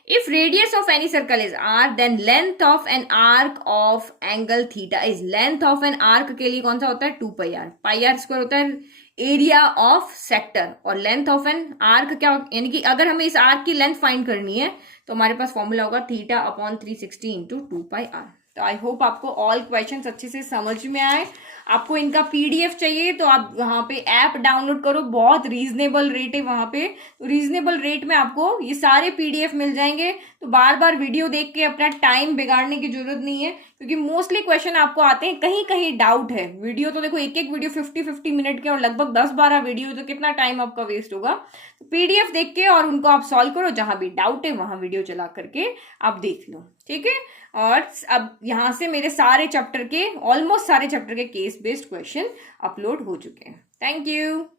If radius of any circle is r, then length of an arc of angle theta is, length of an arc के लिए कौन सा होता है 2πr, πr स्क्वायर होता है एरिया ऑफ सेक्टर, और लेंथ ऑफ एन आर्क क्या, यानी कि अगर हमें इस आर्क की लेंथ फाइंड करनी है तो हमारे पास फॉर्मूला होगा थीटा अपॉन 360 इंटू 2πr। तो आई होप आपको ऑल क्वेश्चंस अच्छे से समझ में आए। आपको इनका पीडीएफ चाहिए तो आप वहाँ पे ऐप डाउनलोड करो, बहुत रीजनेबल रेट है वहाँ पे। रीजनेबल रेट में आपको ये सारे पीडीएफ मिल जाएंगे। तो बार बार वीडियो देख के अपना टाइम बिगाड़ने की जरूरत नहीं है, क्योंकि मोस्टली क्वेश्चन आपको आते हैं, कहीं कहीं डाउट है। वीडियो तो देखो एक एक वीडियो 50-50 मिनट के और लगभग 10-12 वीडियो, तो कितना टाइम आपका वेस्ट होगा। तो पीडीएफ देख के और उनको आप सॉल्व करो, जहां भी डाउट है वहां वीडियो चला करके आप देख लो, ठीक है। और अब यहां से मेरे सारे चैप्टर के, ऑलमोस्ट सारे चैप्टर के केस बेस्ड क्वेश्चन अपलोड हो चुके हैं। Thank you.